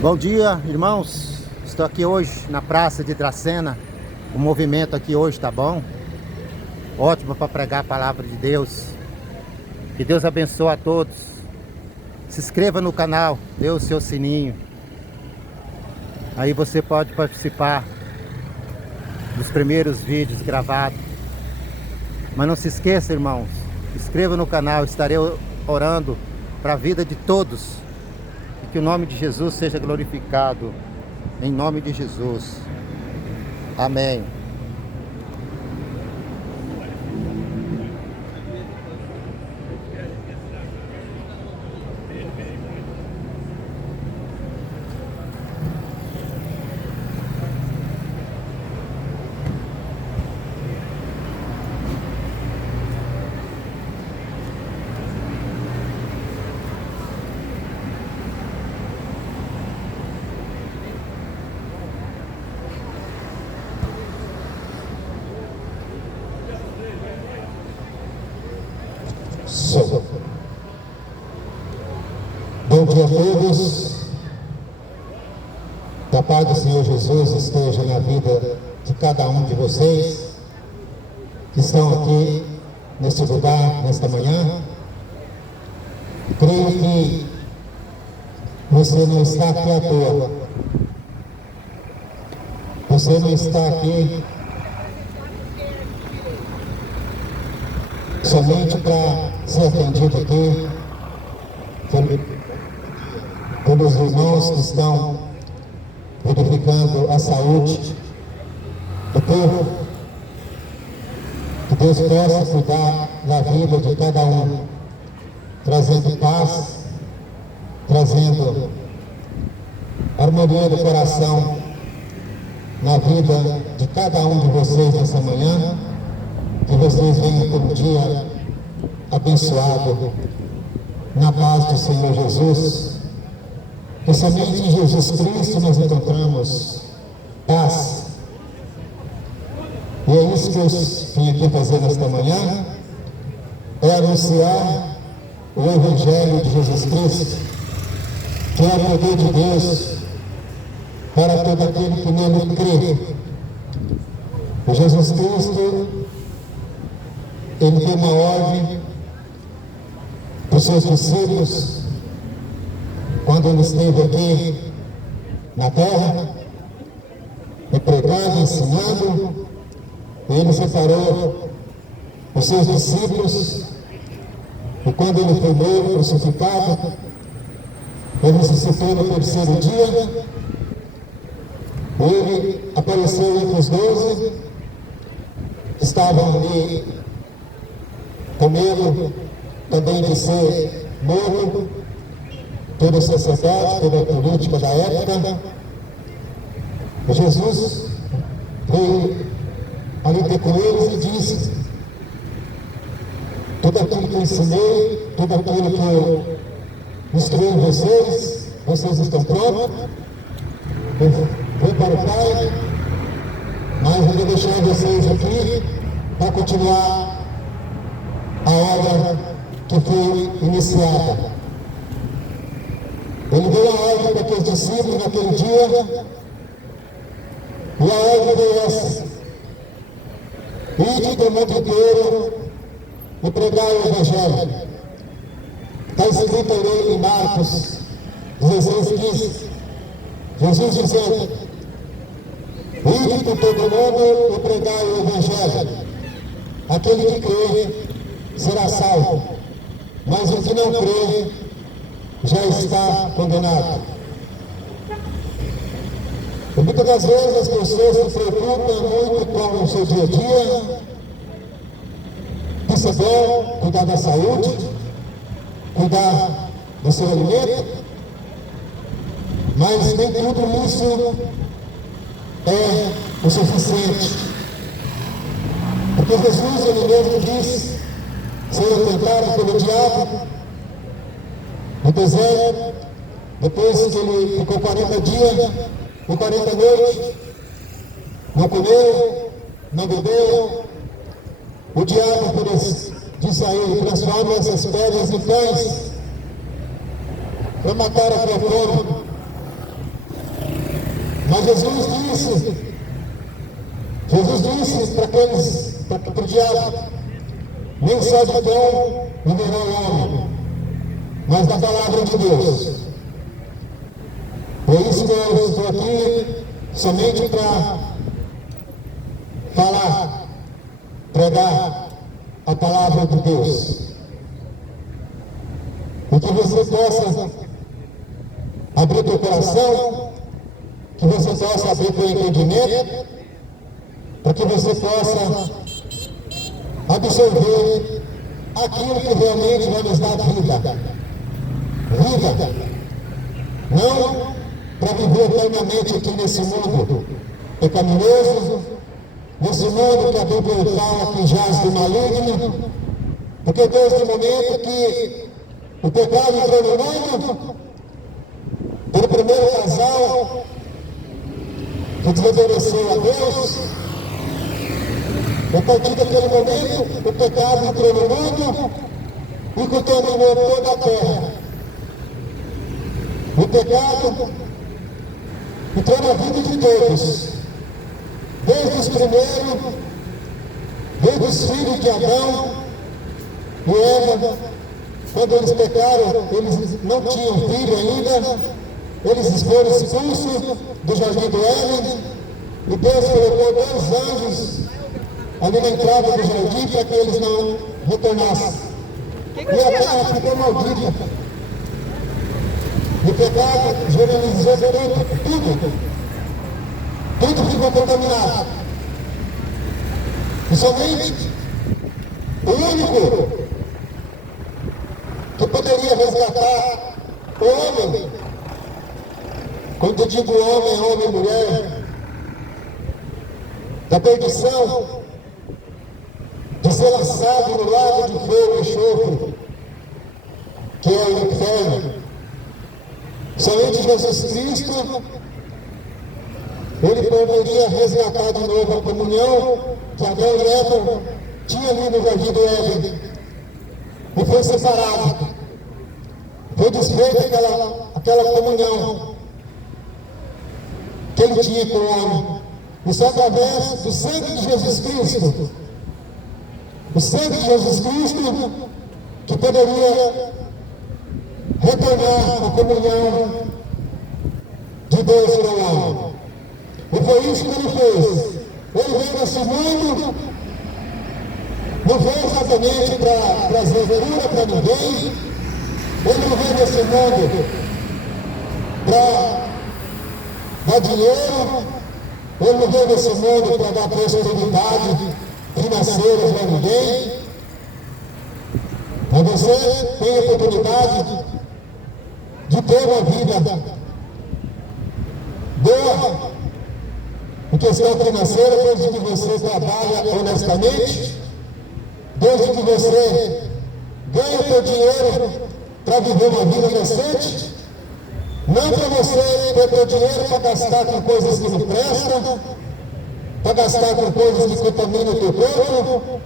Bom dia, irmãos. Estou aqui hoje na praça de Dracena. O movimento aqui hoje tá bom. Ótimo para pregar a palavra de Deus. Que Deus abençoe a todos. Se inscreva no canal, dê o seu sininho. Aí você pode participar dos primeiros vídeos gravados. Mas não se esqueça, irmãos, inscreva no canal. Estarei orando para a vida de todos. Que o nome de Jesus seja glorificado. Em nome de Jesus. Amém. Bom dia a todos. Que a paz do Senhor Jesus esteja na vida de cada um de vocês que estão aqui neste lugar, nesta manhã. Creio que você não está aqui à toa. Você não está aqui somente para ser atendido aqui pelos irmãos que estão verificando a saúde do povo. Que Deus possa cuidar da vida de cada um, trazendo paz, trazendo harmonia do coração na vida de cada um de vocês nessa manhã. Que vocês venham por um dia abençoado na paz do Senhor Jesus. Que somente em Jesus Cristo nós encontramos paz. E é isso que eu vim aqui fazer nesta manhã, é anunciar o Evangelho de Jesus Cristo, que é o poder de Deus para todo aquele que nele crê. O Jesus Cristo, ele deu uma ordem para os seus discípulos quando ele esteve aqui na terra, pregando, ensinando. Ele separou os seus discípulos, e quando ele foi morto, crucificado, ele ressuscitou no terceiro dia. Ele apareceu entre os 12, estavam ali com medo também de ser morto pelo sacerdote, pela política da época. Jesus veio ali ter com eles e disse: tudo aquilo que eu ensinei, tudo aquilo que eu instruí em vocês, vocês estão prontos. Eu vou para o Pai, mas eu vou deixar vocês aqui para continuar a obra que foi iniciada. Ele deu a ordem para aqueles discípulos naquele dia, e a ordem foi essa: ide do mundo inteiro e pregar o Evangelho. Está escrito ali em Marcos 16:15, Jesus dizendo: ide por todo mundo e pregar o Evangelho. Aquele que crê será salvo, mas o que não crê já está condenado. E muitas das vezes as pessoas se preocupam muito com o seu dia a dia, receber, cuidar da saúde, cuidar do seu alimento, mas nem tudo isso é o suficiente. Porque Jesus, ele mesmo disse, ser tentado pelo diabo no deserto, depois que ele ficou 40 dias e 40 noites, não comeu, não bebeu. O diabo disse a ele: transforma essas pedras em pães para matar a tua fome. Mas Jesus disse para o diabo: nem só de pão viverá o homem, mas da palavra de Deus. Por isso que eu estou aqui somente para falar, pregar a palavra de Deus. E que você possa abrir teu coração, que você possa abrir teu entendimento, para que você possa absorver aquilo que realmente vai nos dar vida. Vida. Não para viver eternamente aqui nesse mundo pecaminoso, nesse mundo que a Bíblia fala que jaz do maligno, porque desde o momento que o pecado entrou no mundo, pelo primeiro casal que desobedeceu a Deus, a partir daquele momento o pecado entrou no mundo e contaminou toda a terra. O pecado entrou na vida de todos, desde os primeiros, desde os filhos de Adão e Eva. Quando eles pecaram, eles não tinham filho ainda, eles foram expulsos do jardim do Éden, e Deus colocou 2 anjos ali na entrada do jardim para que eles não retornassem. E a terra ficou maldita. O pecado generalizou tudo ficou contaminado. E somente o único que poderia resgatar o homem, quando eu digo homem e mulher, da perdição, de ser lançado no lago de fogo e enxofre, que é o inferno, somente Jesus Cristo, ele poderia resgatar de novo a comunhão que Adão e Eva tinham ali no jardim do Éden. E foi separado, foi desfeita aquela comunhão que ele tinha com o homem. E só através do sangue de Jesus Cristo, o sangue de Jesus Cristo, que poderia retornar a comunhão de Deus com o homem. E foi isso que ele fez. Ele veio nesse mundo, não veio exatamente para trazer cura para ninguém. Ele não veio nesse mundo para dar dinheiro. Ele não veio nesse mundo para dar prosperidade financeira para ninguém. Mas você tem a oportunidade de ter uma vida boa em questão financeira, desde que você trabalha honestamente, desde que você ganha o seu dinheiro para viver uma vida decente, não para você ter seu dinheiro para gastar com coisas que não prestam, para gastar com coisas que contaminam o teu corpo,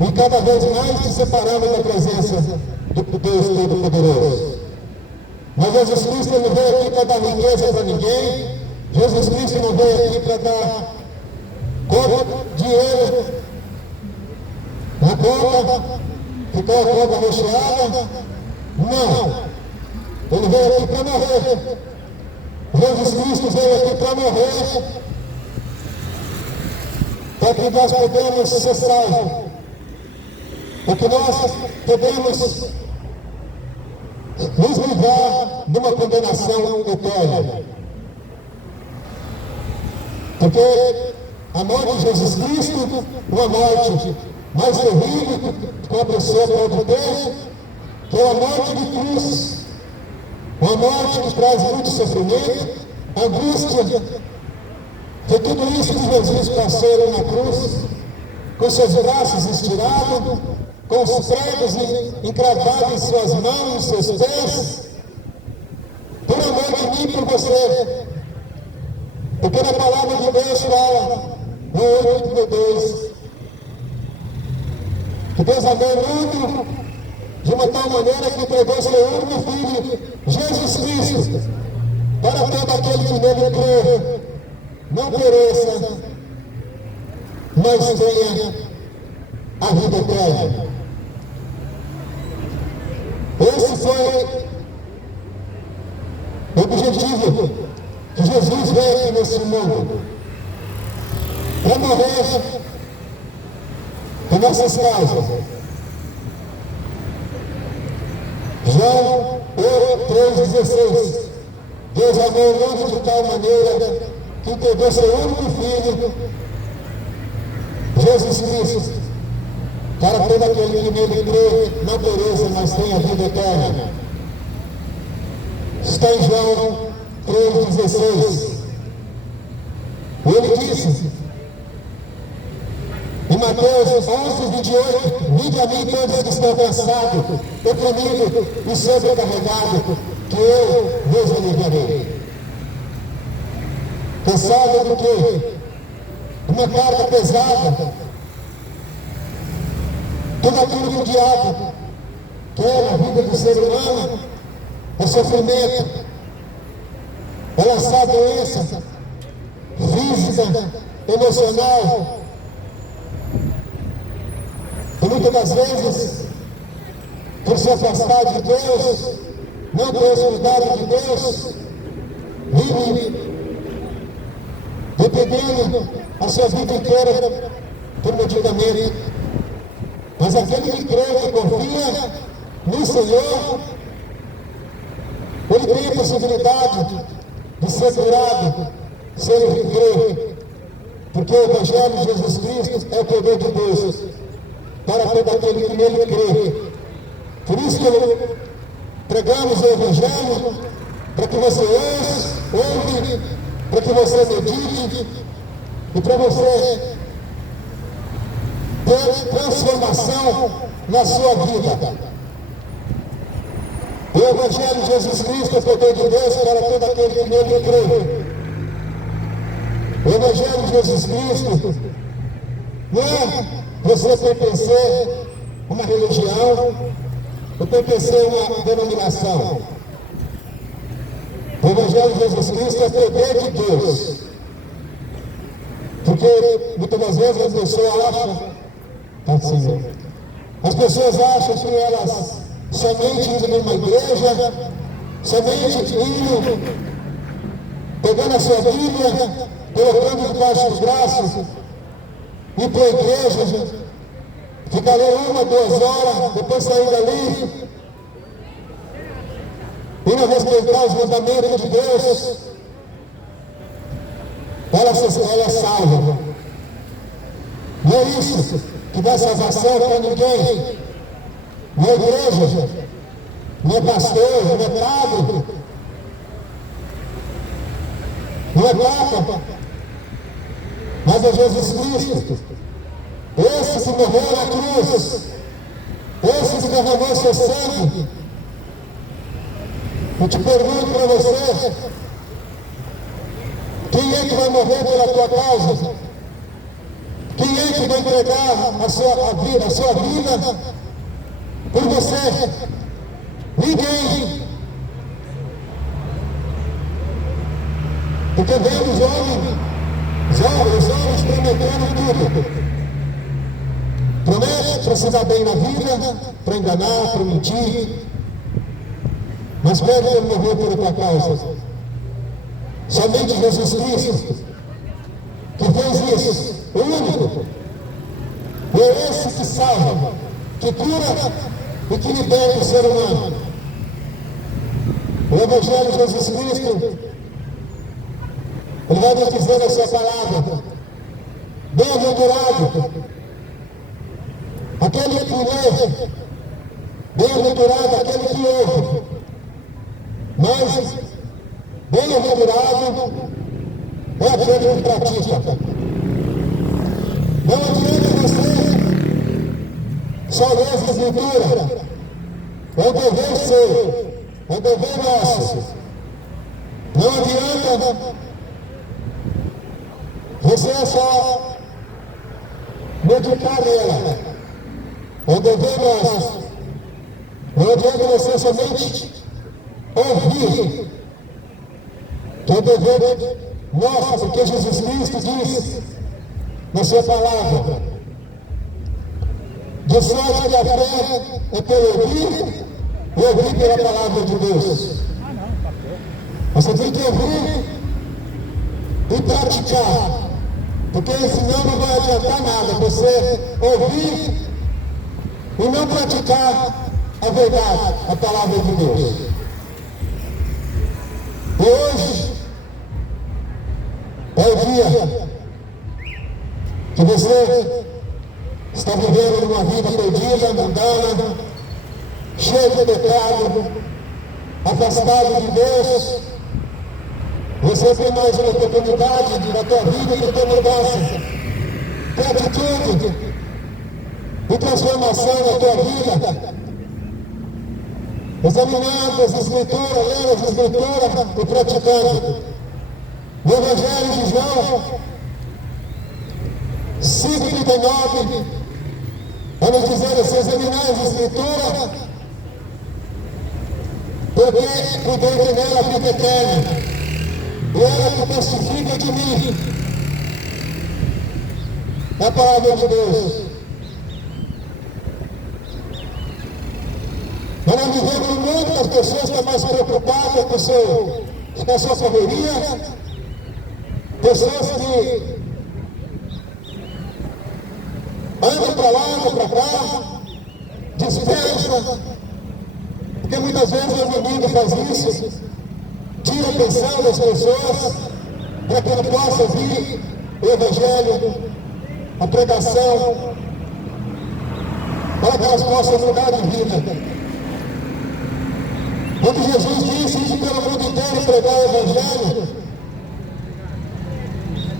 e cada vez mais se separando da presença do Deus Todo-Poderoso. Mas Jesus Cristo não veio aqui para dar riqueza para ninguém. Jesus Cristo não veio aqui para dar dinheiro na conta, ficar a conta recheada. Não. Ele veio aqui para morrer. Jesus Cristo veio aqui para morrer, para que nós podemos ser salvos, para que nós podemos nos livrar de uma condenação eterna. Porque a morte de Jesus Cristo, uma morte mais terrível que uma pessoa pode ter, que é a morte de cruz, uma morte que traz muito sofrimento, angústia. Foi tudo isso que Jesus passou na cruz, com seus braços estirados, com os pregos encravados em suas mãos, em seus pés, por amor de mim e por você. Porque na palavra de Deus fala, no 8:2, que Deus amou o mundo de uma tal maneira que entregou seu único Filho, Jesus Cristo, para todo aquele que nele crê, não pereça, mas tenha a vida eterna. Esse foi o objetivo que Jesus veio aqui nesse mundo, para morrer por nossas causas. João 3,16. Deus amou o mundo de tal maneira que entregou seu único Filho, Jesus Cristo, para todo aquele que nele crê, não pereça, mas tenha vida eterna. Está em João 3,16. Ele disse, em Mateus 11:28, vinde a mim todos que estão cansados, oprimidos e sobrecarregados, que eu vos aliviarei. Cansado do quê? Uma carga pesada. Tudo aquilo que o diabo quer na vida do ser humano é sofrimento, é lançar doença física, emocional. E muitas das vezes, por se afastar de Deus, não ter o cuidado de Deus, vive dependendo a sua vida inteira por medicamento. Mas aquele que crê, que confia no Senhor, ele tem a possibilidade de ser curado, se ele crê, porque o Evangelho de Jesus Cristo é o poder de Deus para todo aquele que nele crê. Por isso que pregamos o Evangelho, para que você ouve, para que você medite e para você ter transformação na sua vida. O Evangelho de Jesus Cristo é o poder de Deus para todo aquele que nele crê. O Evangelho de Jesus Cristo não é você pertencer a uma religião ou pertencer a uma denominação. O Evangelho de Jesus Cristo é o poder de Deus. Porque muitas das vezes as pessoas acham assim, as pessoas acham que elas somente indo numa igreja, somente indo, pegando a sua Bíblia, colocando debaixo dos braços, ir para a igreja, ficar ali 1, 2 horas, depois sair dali, e não respeitar os mandamentos de Deus, ela é salva. Não é isso que dá salvação para ninguém. Não é igreja, não é pastor, não é padre, não é papa, mas é Jesus Cristo. Esse que morreu na cruz, esse que derramou seu sangue. Eu te pergunto para você, quem é que vai morrer pela tua causa? Quem é que vai entregar a sua vida por você? Ninguém. Porque vemos os homens prometendo tudo. Promete para se dar bem na vida, para enganar, para mentir. Mas pede ele morrer por tua causa. Somente Jesus Cristo que fez isso, o único. É esse que salva, que cura e que liberta o ser humano. O Evangelho de Jesus Cristo, ele vai nos dizer na sua palavra: bem-aventurado aquele que lê, bem-aventurado aquele que ouve, mas bem-aventurado é aquele que pratica. Não adianta você só ler as Escrituras, é o dever seu, é o dever nosso. Não adianta você só meditar nela, é o dever nosso. Não adianta você somente ouvir, que é o dever nosso, porque Jesus Cristo diz na sua palavra, de sorte que a fé é pelo ouvir e ouvir pela palavra de Deus. Você tem que ouvir e praticar, porque senão não vai adiantar nada você ouvir e não praticar a verdade, a palavra de Deus. E hoje é o dia que você está vivendo uma vida perdida, mundana, cheia de pecado, afastado de Deus. Você tem mais uma oportunidade na tua vida de ter mudança, ter atitude e transformação na tua vida. Examinando as Escrituras, lendo as Escrituras e praticando. No Evangelho de João 5,39, vamos dizer assim, examinar as Escrituras, porque por dentro dela a vida eterna, e ela que testifica de mim. É a palavra de Deus. Nós não vivemos no mundo que as pessoas estão mais preocupadas com a sua correria, pessoas que andam para lá, andam para cá, dispersam, porque muitas vezes o inimigo faz isso, tira a atenção das pessoas para que ela possa ouvir o Evangelho, a pregação, para que elas possam mudar de vida. Quando Jesus disse isso pelo mundo inteiro, pregar o Evangelho,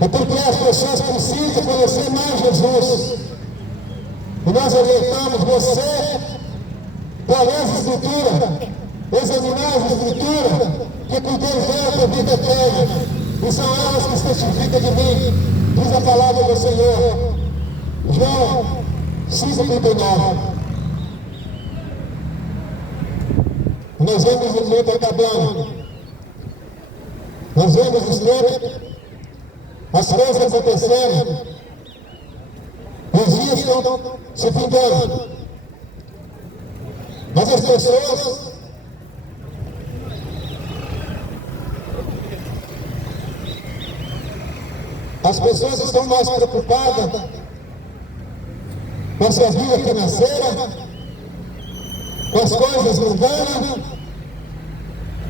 é porque as pessoas precisam conhecer mais Jesus. E nós orientamos você para ler as Escrituras, examinar as Escrituras, que com Deus é a vida eterna, e são elas que testificam de mim, diz a palavra do Senhor. João 5,39. Nós vemos o tempo acabando, nós vemos os tempos, as coisas acontecendo, os dias estão se findando, mas as pessoas estão mais preocupadas com a sua vida financeira, com as coisas mundanas,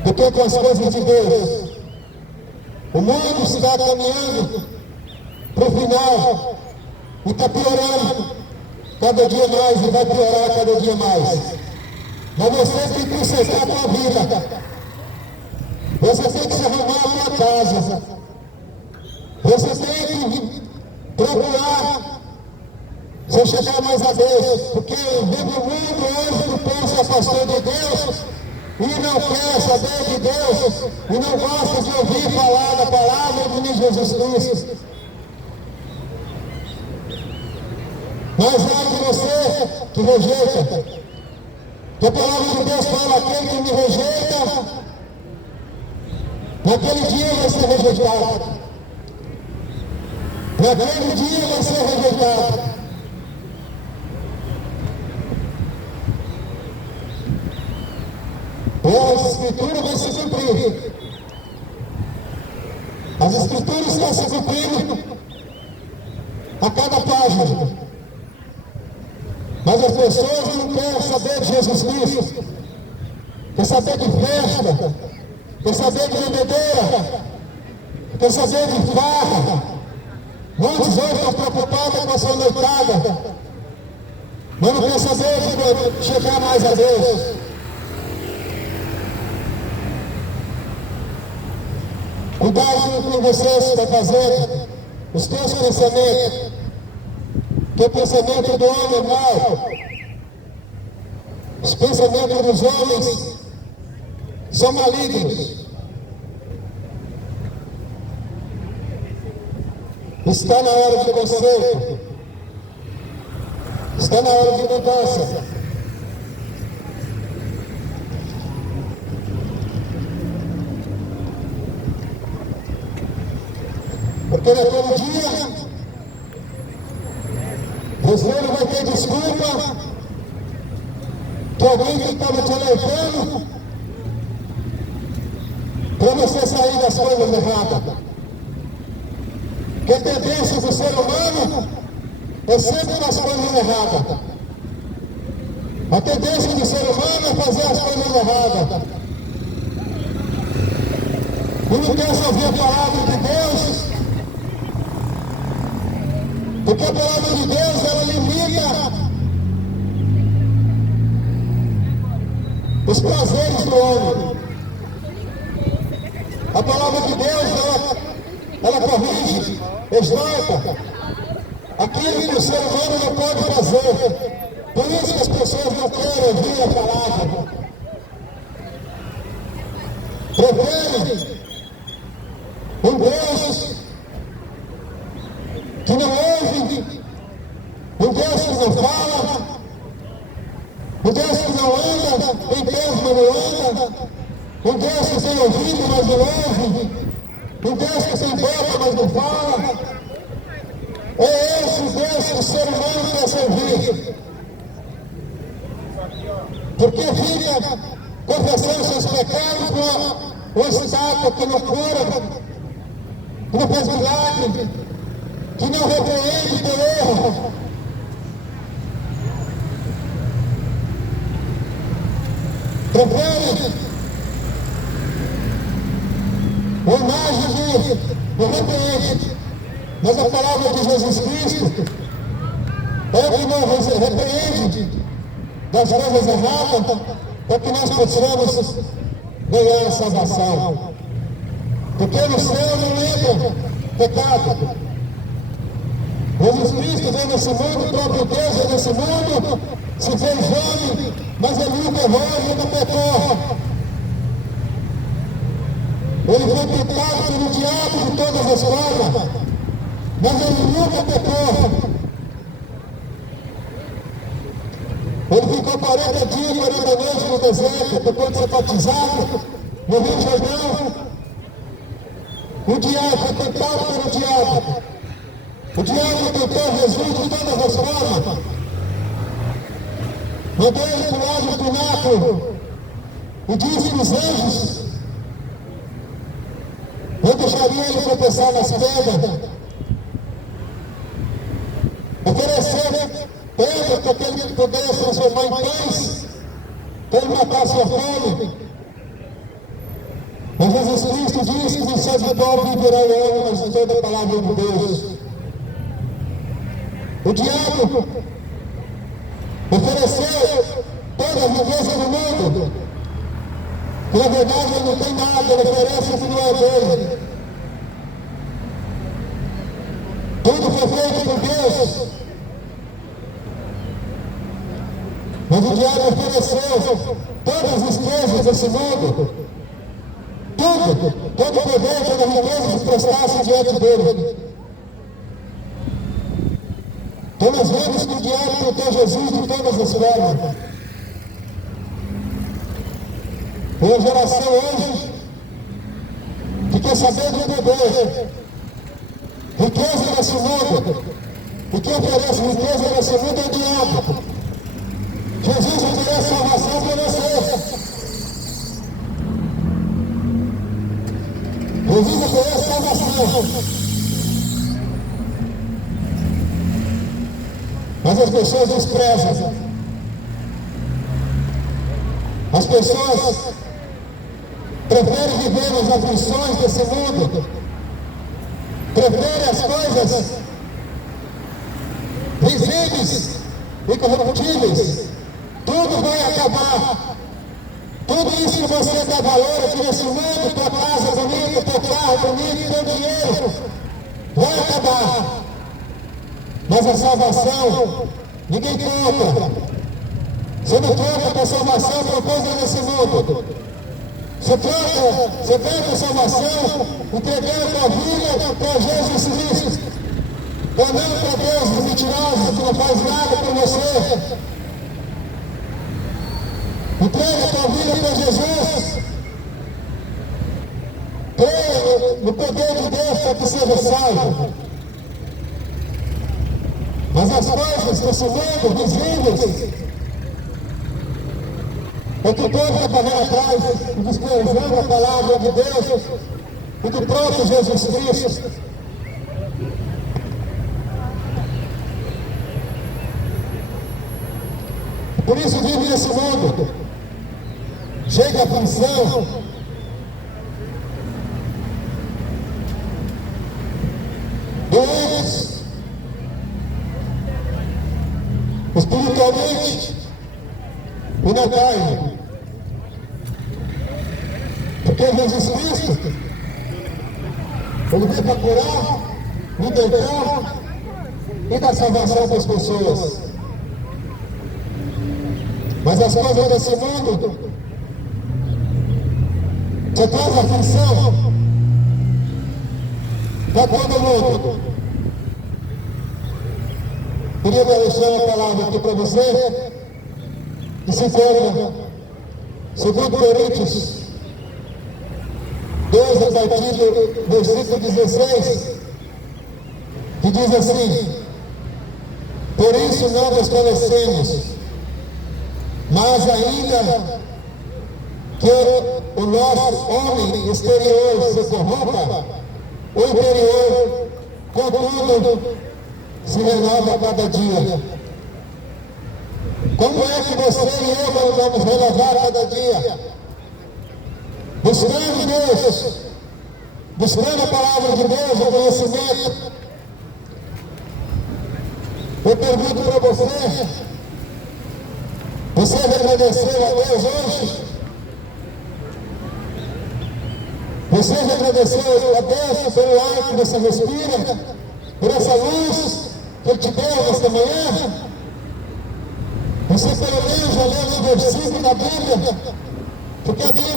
do que com as coisas de Deus. O mundo está caminhando para o final e está piorando cada dia mais e vai piorar cada dia mais. Mas você tem que consertar a tua vida. Você tem que se arrumar a tua casa. Você tem que procurar se chegar mais a Deus, porque o mundo hoje do povo se afastou de Deus e não quer saber de Deus e não gosta de ouvir falar da palavra de Jesus Cristo. Mas é de você que rejeita, que a palavra de Deus fala: aquele que me rejeita, naquele dia vai ser rejeitado. Naquele dia vai ser rejeitado. As Escrituras vão se cumprir. As Escrituras estão se cumprindo a cada página. Mas as pessoas não querem saber de Jesus Cristo. Quer saber de festa, quer saber de bebedeira, quer saber de farra. Muitos hoje estão preocupados com a sua noitada, mas não quer saber de chegar mais a Deus. Cuidado com o que você está fazendo, os teus pensamentos, que o pensamento do homem é mau, os pensamentos dos homens são malignos. Está na hora de conserto, está na hora de mudança. Porque naquele dia, você não vai ter desculpa que alguém que estava te alertando para você sair das coisas erradas. Porque a tendência do ser humano é sempre nas coisas erradas. A tendência do ser humano é fazer as coisas erradas. E não quer ouvir a palavra de Deus, porque a palavra de Deus, ela limita os prazeres do homem. A palavra de Deus, ela corrige, exorta aquilo que o ser humano não pode fazer. Por isso que as pessoas não querem ouvir a palavra. Preferem um Deus que não ouve, um Deus que não fala, um Deus que não anda em Deus, mas não anda, um Deus que tem ouvido, mas não ouve, um Deus que tem boca, mas não fala. É esse o Deus que o ser humano quer servir. Porque fica confessando seus pecados com uma estátua que não cura, que não faz milagre, que não repreende teu erro. Prefere uma imagem de repreende, mas a palavra de Jesus Cristo é que não repreende das coisas erradas, para que nós possamos ganhar a salvação. Porque no céu não entra pecado. Jesus Cristo veio nesse mundo, o próprio Deus veio nesse mundo, se fez homem, mas ele nunca errou, nunca pecou. Ele foi tentado pelo diabo de todas as formas, mas ele nunca pecou. Ele ficou 40 dias, 40 noites no deserto, depois de ser batizado, no Rio Jordão. O diabo foi tentado pelo diabo. O diabo tentou Jesus de todas as formas. Mandou ele pular no pináculo e disse que os anjos não deixariam ele tropeçar nas pedras. Ofereceu pedra para que ele pudesse transformar em pães, para ele matar a sua fome. Mas Jesus Cristo disse que só de pão viverá o homem, mas de toda a palavra de Deus. O diabo ofereceu toda a riqueza do mundo, que na verdade ele não tem nada, ele oferece o que não é dele. Tudo foi feito por Deus. Mas o diabo ofereceu todas as riquezas desse mundo, tudo, todo o poder, toda a riqueza se prestasse diante dele. Então nós vemos que o diabo tentou Jesus de todas as formas. Uma geração hoje que quer saber do poder, riqueza nesse mundo, e quem oferece riqueza nesse mundo é o diabo. Jesus oferece salvação para você. Jesus oferece salvação. Mas as pessoas desprezam. As pessoas preferem viver nas aflições desse mundo. Preferem as coisas visíveis e corruptíveis. Tudo vai acabar. Tudo isso que você dá valor aqui nesse mundo, tua casa bonita, teu carro bonito, teu dinheiro, vai acabar. Mas a salvação, ninguém troca. Você não troca a tua salvação por coisa desse mundo. Você pega a salvação entregando a tua vida para Jesus Cristo. Ou não para Deus mentiroso que não faz nada por você. Entrega a tua vida para Jesus. Creia no poder de Deus para que seja salvo. Mas as coisas desse mundo, visíveis, é que o povo está correndo atrás, desprezando a palavra de Deus e do próprio Jesus Cristo. Por isso vive nesse mundo, cheio de aflição, doentes, espiritualmente e na carne. Porque Jesus Cristo, Ele veio para curar, libertar e dar salvação para as pessoas. Mas as coisas desse mundo só traz aflição para todo mundo. Queria deixar uma palavra aqui para você, que se encontra, segundo Coríntios 12, a partir do versículo 16, que diz assim: por isso não desfalecemos, mas ainda que o nosso homem exterior se corrompa, o interior, contudo, se renova a cada dia. Como é que você e eu não vamos renovar cada dia? Buscando Deus, buscando a palavra de Deus, o conhecimento. Eu pergunto para você, você já agradeceu a Deus hoje? Você já agradeceu a Deus pelo ar que você respira? Por essa luz que Ele te deu nesta manhã? Você pelo menos já leu um versículo da Bíblia? Porque a Bíblia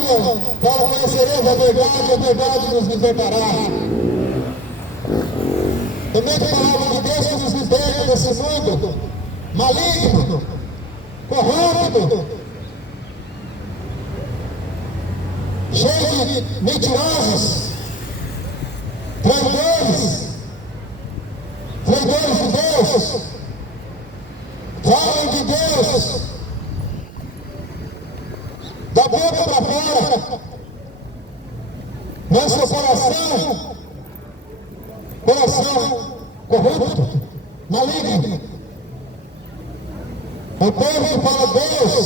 fala: conhecereis a verdade nos libertará. Também a palavra de Deus que nos liberta desse mundo maligno, corrupto, cheio de mentirosos, traidores de Deus, falam de Deus da boca para fora, mas seu coração corrupto, maligno. O povo que fala: Deus,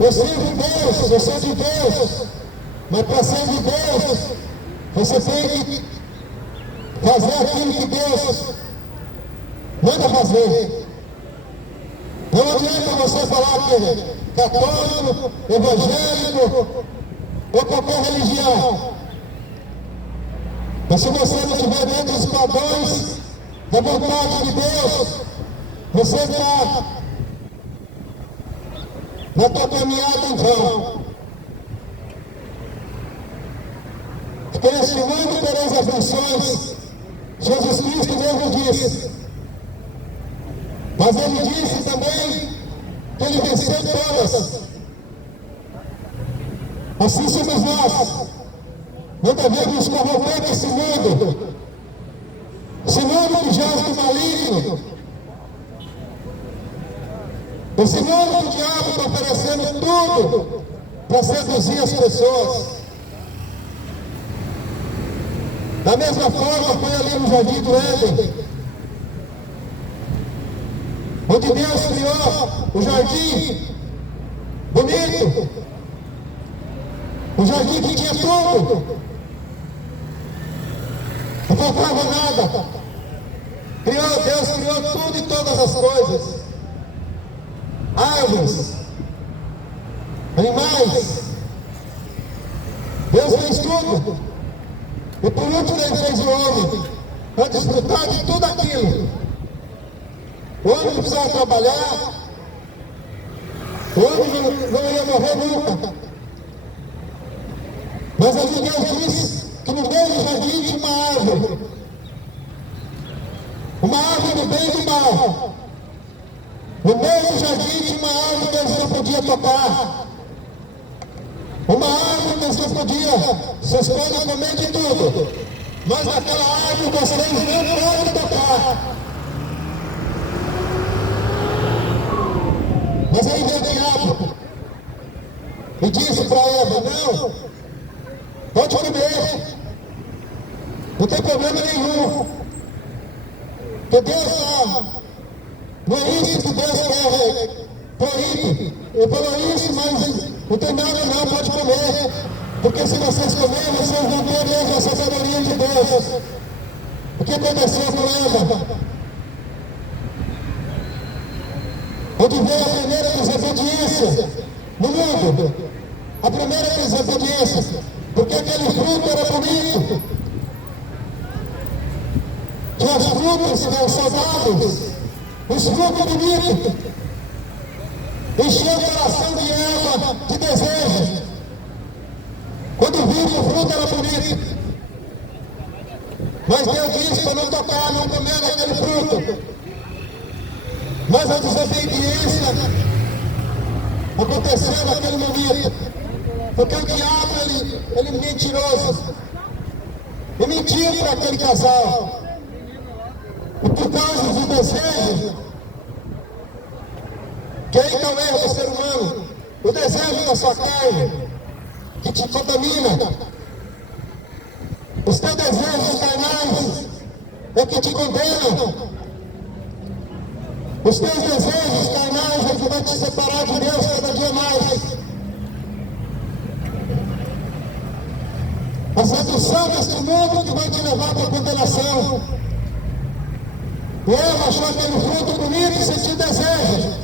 eu sirvo Deus, eu sou de Deus, mas para ser de Deus, você tem que fazer aquilo que Deus manda fazer. Não adianta você falar que é católico, evangélico ou qualquer religião, mas se você não estiver dentro dos padrões da vontade de Deus, você está na tua caminhada em vão. Porque neste mundo tereis aflições, Jesus Cristo mesmo disse. Mas Ele disse também que Ele venceu todas. Assim somos nós. Não devemos corromper esse mundo. Esse mundo que jaz do maligno. Esse mundo que o diabo está oferecendo tudo para seduzir as pessoas. Da mesma forma foi ali no Jardim do Éden, onde Deus criou o jardim bonito, o jardim que tinha tudo, não faltava nada. Deus criou tudo e todas as coisas, árvores, animais, Deus fez tudo. E por último Ele fez o homem para desfrutar de tudo aquilo. O homem não precisava trabalhar, o homem não ia morrer nunca. Mas ali Deus disse que no meio do jardim tinha uma árvore do bem e do mal. No meio do jardim tinha uma árvore que eles não podiam tocar. Uma árvore que eles não podiam, vocês podem comer de tudo, mas naquela árvore vocês não podem tocar. Mas aí veio o diabo e disse para Eva: não, pode comer, não tem problema nenhum, porque Deus não é isso que Deus quer, proíbe. Ele falou isso, mas não tem nada não, pode comer, porque se vocês comerem, vocês vão ter mesmo a sabedoria de Deus. O que aconteceu com Eva? Onde veio a primeira desobediência no mundo? A primeira desobediência, porque aquele fruto era bonito, tinha os frutos que eram saudáveis, os frutos bonitos, encheu o coração de Eva de desejo. Quando viu que o fruto era bonito, mas Deus disse para não tocar, não comer daquele fruto. Mas a desobediência aconteceu naquele momento, porque o diabo, ele é mentiroso, e mentiu para aquele casal, e por causa do desejo, que aí está o erro do ser humano, o desejo da sua carne, que te contamina, os teus desejos carnais é que te condenam. Os teus desejos carnais é que vai te separar de Deus cada dia mais. A sedução deste mundo que vai te levar para a condenação. E Eva achou aquele fruto bonito e sentiu desejo,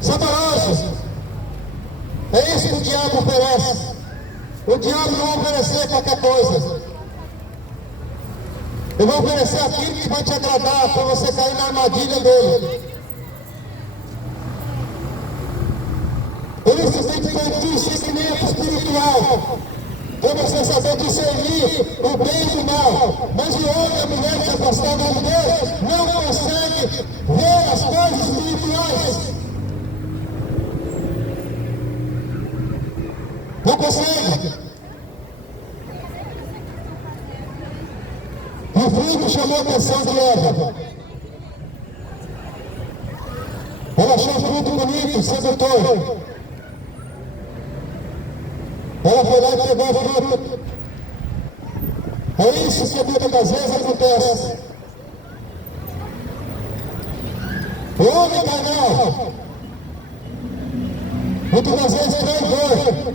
saboroso. É isso que o diabo oferece. O diabo não vai oferecer qualquer coisa. Eu vou oferecer aquilo que vai te agradar para você cair na armadilha dele. Por isso tem que ter discernimento espiritual, para você saber discernir o bem e o mal. Mas o homem e a mulher que é afastado de Deus não consegue ver as coisas espirituais. Não consegue. O fruto chamou a atenção de Eva. Ela achou o fruto bonito, sedutor. Ela foi lá e pegou o fruto. É isso que muitas das vezes acontece. O homem carnal, muitas das vezes traidor,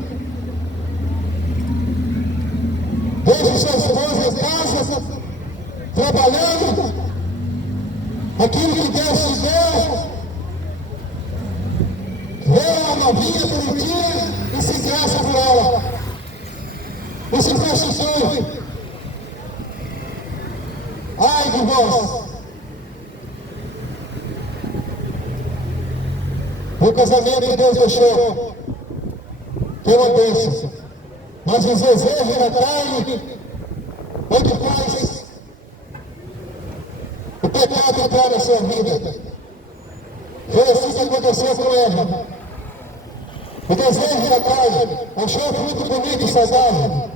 deixa sua esposa em casa, trabalhando, aquilo que Deus te deu, vê uma novinha bonitinha e se engraça por ela, e se prostitui. Ai de vós! O casamento que Deus deixou, que é uma bênção, mas os desejos da carne, onde faz o pecado entrar na sua vida. Foi assim que aconteceu com Eva. O desejo da carne, achou o fruto bonito e saudável,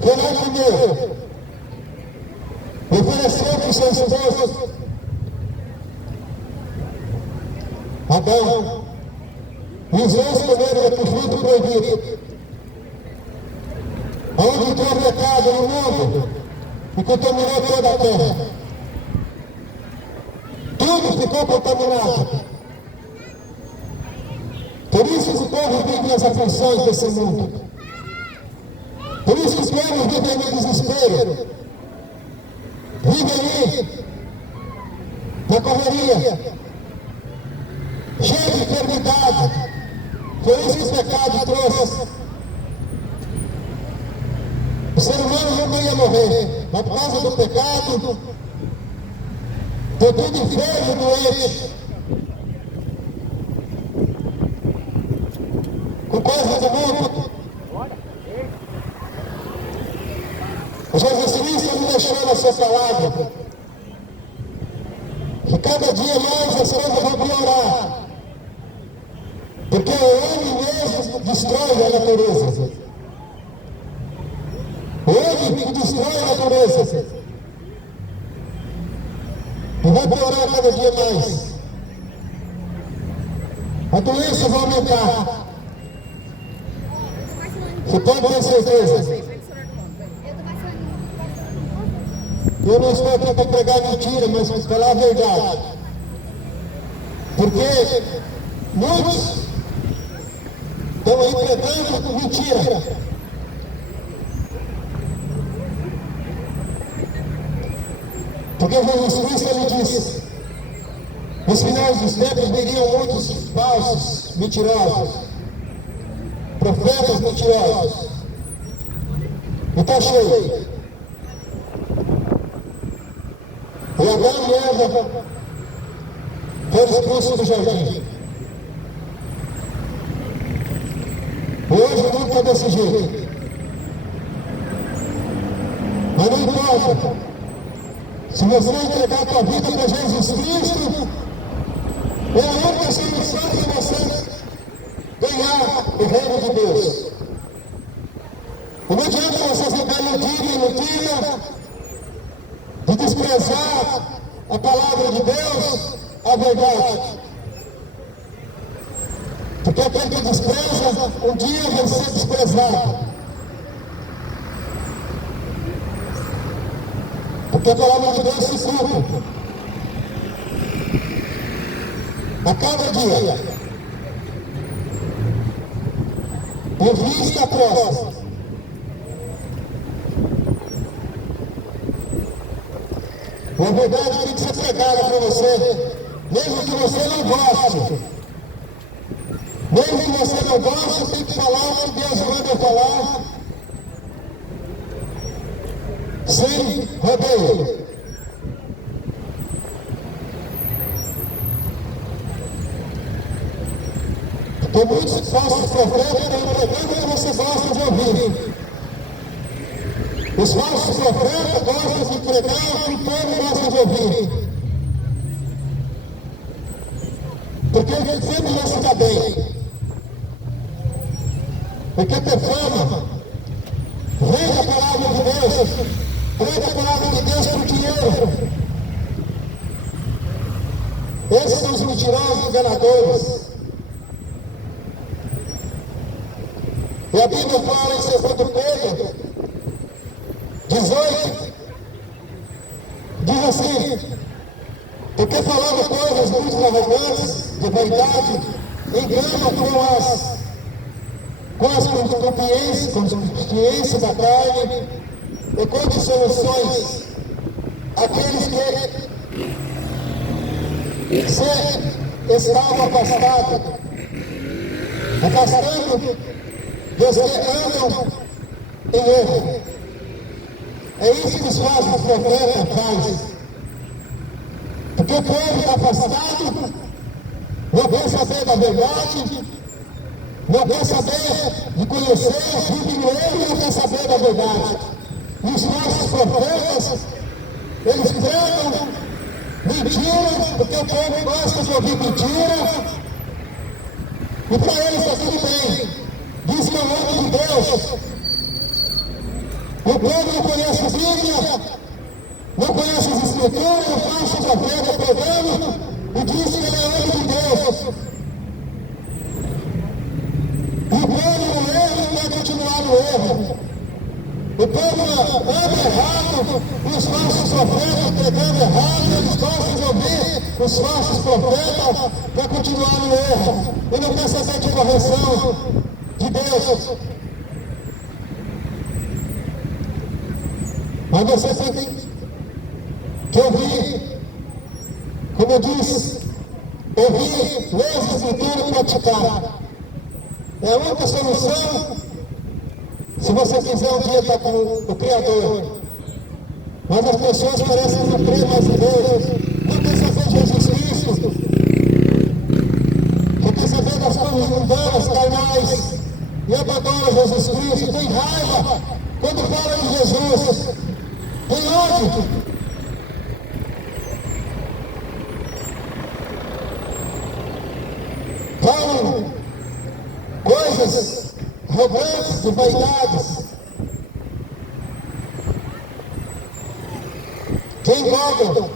foi lá e comeu, ofereceu para o seu esposo Adão, e os dois comeram do fruto proibido. Onde entrou o pecado no mundo e contaminou toda a terra. Tudo ficou contaminado. Por isso que o povo vive nas aflições desse mundo. Por isso que os povos vivem no desespero. Vivem aí, na correria, cheio de enfermidade. Foi isso que o pecado trouxe. O ser humano nunca ia morrer, mas por causa do pecado, foi tudo enfermo, doente, com coisas do mundo. O Jesus Cristo nos deixou na sua palavra que cada dia mais as coisas vão piorar, porque o homem mesmo destrói a natureza. O homem que destrói a natureza. E vai piorar cada dia mais. A doença vai aumentar. Você pode ter certeza. Eu não estou aqui para pregar mentira, mas para falar a verdade. Porque muitos estão aí pregando mentira. Porque Jesus Cristo ele disse: nos finais dos tempos viriam muitos falsos, mentirosos, profetas mentirosos. E está cheio. E Adão e Eva foram expulsos do jardim. Hoje o mundo está desse jeito. Mas não importa. Se você entregar a tua vida para Jesus Cristo, é a única solução para você ganhar o reino de Deus. Não adianta você ficar iludida de desprezar a palavra de Deus, a verdade. Porque aquele que despreza, um dia vai ser desprezado. Porque a palavra de Deus se cumpre. A cada dia. O fim está próximo. A verdade tem que ser pregada para você, mesmo que você não goste. Mesmo que você não goste, tem que falar o que Deus manda falar, sem rodeio. Tem muitos falsos profetas que estão pregando que você gosta de ouvir. Os falsos profetas gostam de pregar o que o povo gosta de ouvir. Porque ele sempre vai se dar bem. Porque ter fama, vende a palavra de Deus, prega a palavra de Deus por dinheiro. Esses são os mentirosos enganadores. E a Bíblia fala em 2 Pedro 18, diz assim: porque falando coisas muito arrogantes, de verdade, enganam com as concupiscências da carne e com dissoluções aqueles que se estavam afastando dos que andam em erro. É isso que os falsos profetas fazem. Porque o povo está afastado, não quer saber da verdade, não quer saber de conhecer, vive no erro, não quer saber da verdade. E os falsos profetas, eles pregam mentira, porque o povo gosta de ouvir mentira, e para eles está tudo bem. Diz que é o nome de Deus. O povo não conhece a Bíblia, não conhece as Escrituras, o falso profeta pregando e diz que ele é homem de Deus. E o povo no erro quer continuar no erro. O povo anda errado, e os falsos profetas pregando errado, eles gostam de ouvir os falsos profetas para continuar no erro. E não quer saber de correção de Deus. Mas você tem que ouvir, como eu disse, ouvir, ler as Escrituras e praticar. É a única solução se você quiser um dia estar com o Criador. Mas as pessoas parecem não crer mais em Deus, não quer saber de Jesus Cristo, não quer saber das coisas mundanas, carnais, e abandona Jesus Cristo, tem raiva quando fala de Jesus. Tem ódio. Falam coisas arrogantes, de vaidades. que engordam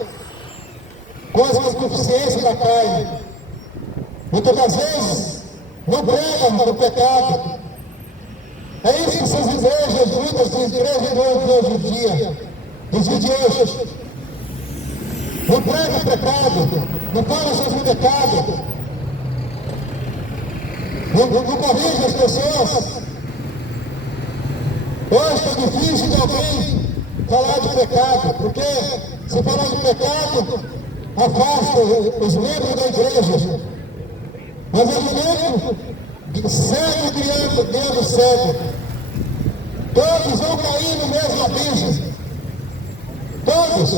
com as concupiscências da carne. Muitas das vezes não pregam o pecado. É isso que essas igrejas, muitas igrejas de hoje em dia, dos dias de hoje, não pregam pecado, não falam sobre o pecado, não corrigem as pessoas. Hoje está difícil de alguém falar de pecado, porque se falar de pecado, afasta os membros da igreja. Mas é momento cego criando cego. Todos vão cair no mesmo abismo. Todos.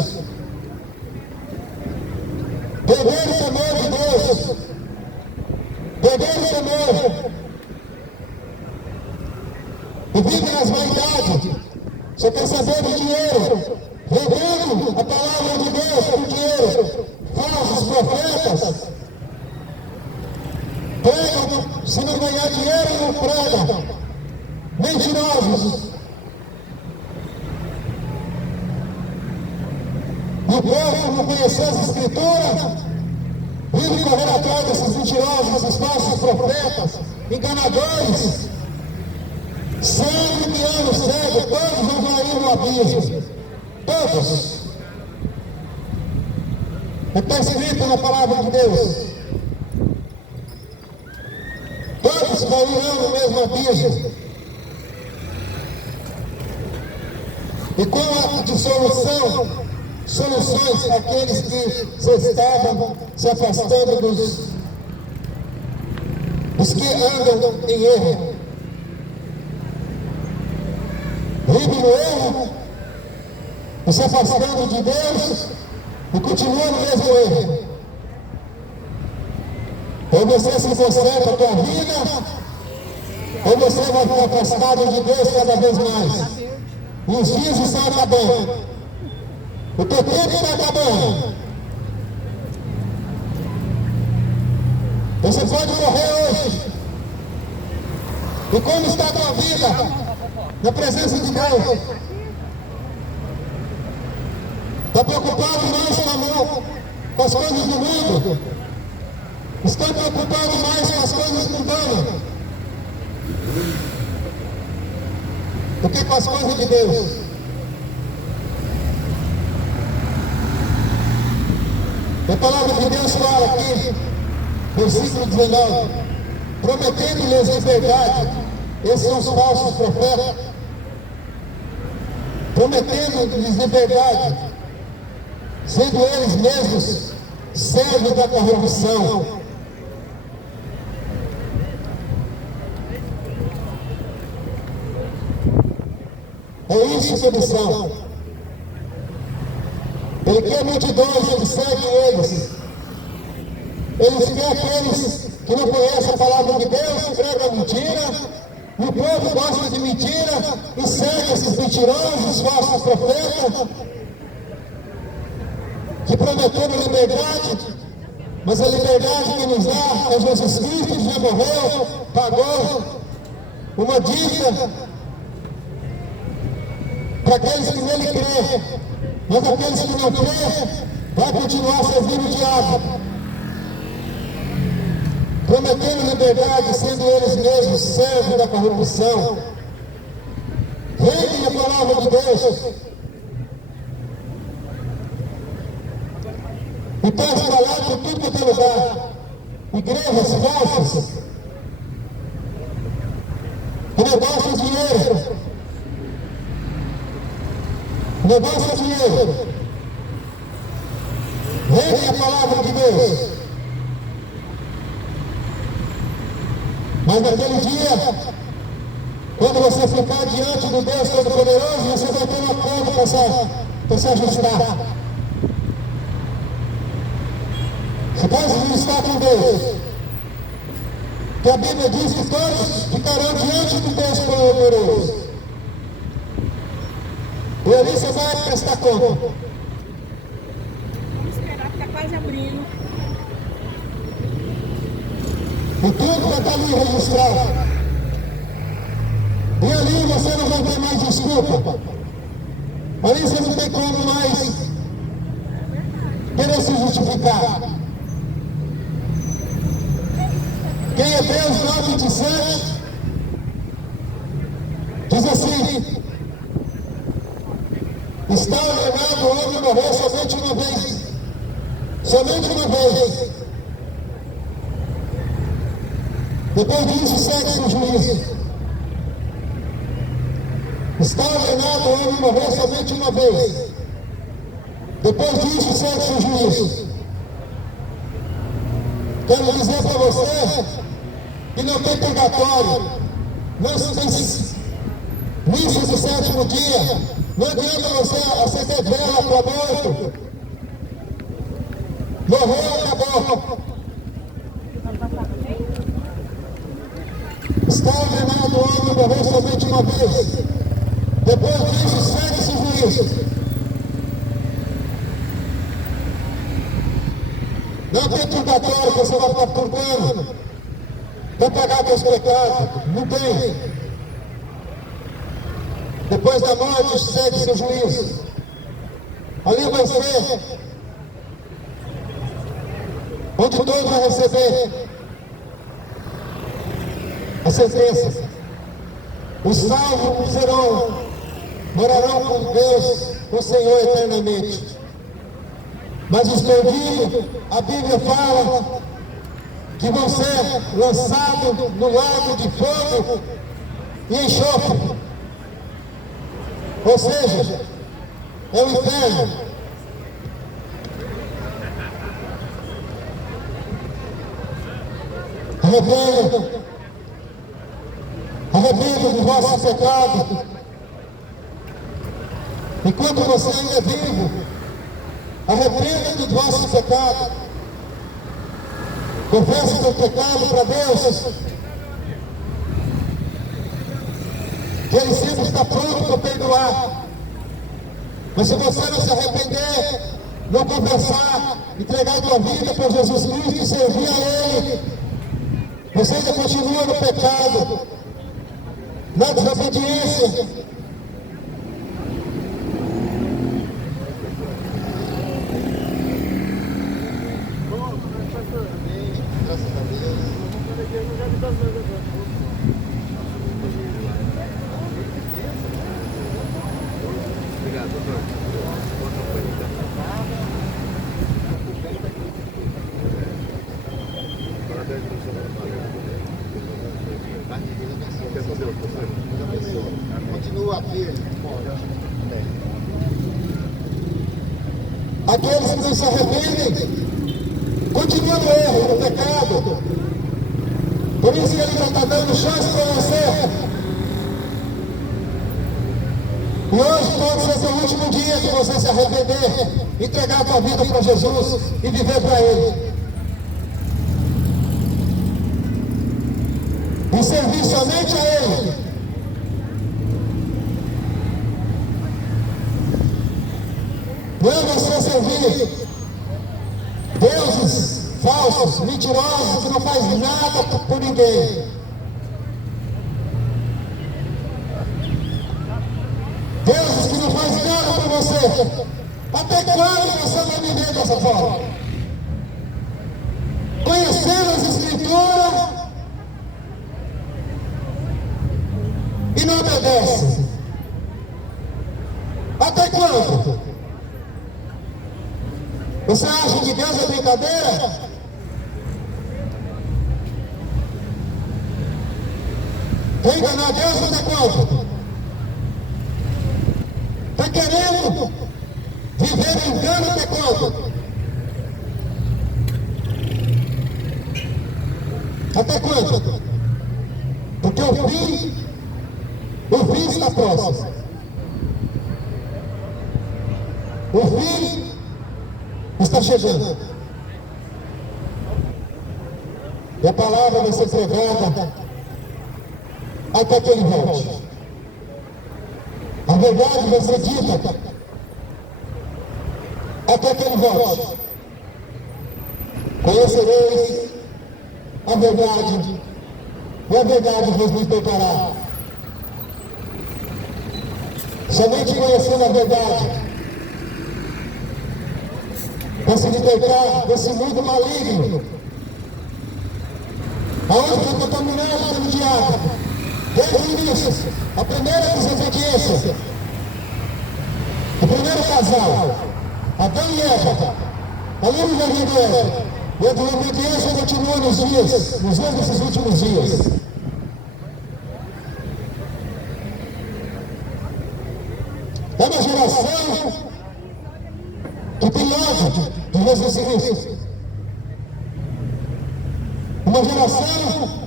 Perderam o temor de Deus. Perderam o temor. E vivem nas vaidades. Só quer saber do dinheiro. Vendendo a palavra de Deus por dinheiro. Falsos profetas. Pregam, se não ganhar dinheiro, não pregam. Mentirosos. E o povo não conheceu as escrituras, vive correndo atrás desses mentirosos, esses falsos profetas, enganadores. Cego e ano cego, todos vão cair no abismo. Todos. Está escrito na palavra de Deus. Todos cairão no mesmo abismo. E qual a soluções àqueles que se estavam se afastando dos que andam em erro? Vivem no erro, e se afastando de Deus, e continuam no mesmo erro. Ou você se conserta a tua vida, ou você vai ficar afastado de Deus cada vez mais. E os dias estão acabando. O teu tempo está acabando. Você pode morrer hoje. E como está a tua vida? Na presença de Deus. Está preocupado mais com as coisas do mundo? Está preocupado mais com as coisas mundanas do que com as coisas de Deus? A palavra de Deus fala aqui, versículo 19, prometendo-lhes liberdade. Esses são os falsos profetas. Prometendo-lhes liberdade, sendo eles mesmos servos da corrupção. É isso que eles são. Ele quer multidões, ele segue eles. Eles querem aqueles que não conhecem a palavra de Deus, pregam mentira. E o povo gosta de mentira e segue esses mentirosos, falsos profetas, que prometeram liberdade, mas a liberdade que nos dá é Jesus Cristo, que já morreu, pagou uma dívida para aqueles que nele crê, mas aqueles que não crê, vai continuar servindo o diabo. Prometendo liberdade, sendo eles mesmos servos da corrupção. Vendem a palavra de Deus. Então é falado por tudo quanto é lugar. Igrejas falsas. O negócio é dinheiro. O negócio é dinheiro. Vendem a palavra de Deus. Mas naquele dia, quando você ficar diante do Deus Todo-Poderoso, você vai ter uma conta para se ajustar. Você pode estar com Deus. Porque a Bíblia diz que todos ficarão diante do Deus Todo-Poderoso. E ali você vai prestar conta. Vamos esperar, que está quase abrindo. E tudo vai estar ali registrado. E ali você não vai ter mais desculpa. Ali você não tem como mais querer se justificar. Que em Hebreus 9:27 diz assim: está ordenado o homem morrer somente uma vez. Somente uma vez. Depois disso segue o juízo. Está ordenado o homem morrer somente uma vez. Depois disso segue o juízo. Quero dizer para você que não tem purgatório, não tem missa do sétimo dia, não adianta você acender vela para morto. Morreu, acabou. Está ordenado o homem morrer somente uma vez. Depois disso, segue-se o juízo. Não tem purgatório que você vai ficar purgando para pagar teus pecados. Não tem. Depois da morte, segue-se o juízo. Ali vai ser onde todos vão receber a sentença. Os salvos morarão com Deus, com o Senhor eternamente. Mas os perdidos, a Bíblia fala que vão ser lançados no lago de fogo e enxofre. Ou seja, é o inferno. Arrependa do vosso pecado. Enquanto você ainda é vivo, arrependa dos vossos pecados. Confesse seu pecado para Deus, que Ele sempre está pronto para perdoar. Mas se você não se arrepender, não confessar, entregar a tua vida para Jesus Cristo e servir a Ele, você ainda continua no pecado, na desobediência. Continua aqui. Aqueles que não se arrependem continuam no erro, no pecado. Por isso que Ele já está dando chance para você. E hoje pode ser o último dia de você se arrepender, entregar a tua vida para Jesus e viver para Ele. E servir somente a Ele. Não é você servir deuses falsos, mentirosos, que não faz nada por ninguém. Deuses que não faz nada por você. Até quando você vai viver dessa forma? Conhecendo as Escrituras e não obedece. Até quando? Você acha que Deus é brincadeira? Quer enganar Deus até quando? Está querendo viver engano até quando? Até quando? Porque o fim está próximo. O fim está chegando. E a palavra vai ser pregada até que Ele volte. A verdade vai ser dita até que Ele volte. Conhecereis a verdade, e a verdade vos libertará. Somente conhecendo a verdade para se libertar desse mundo maligno, aonde foi contaminado pelo diabo. Desde o início, a primeira desobediência, o primeiro casal, Adão e Eva, ali no jardim do Éden, e a desobediência continua nos dias desses últimos dias. É uma geração que tem ódio de Jesus Cristo. Uma geração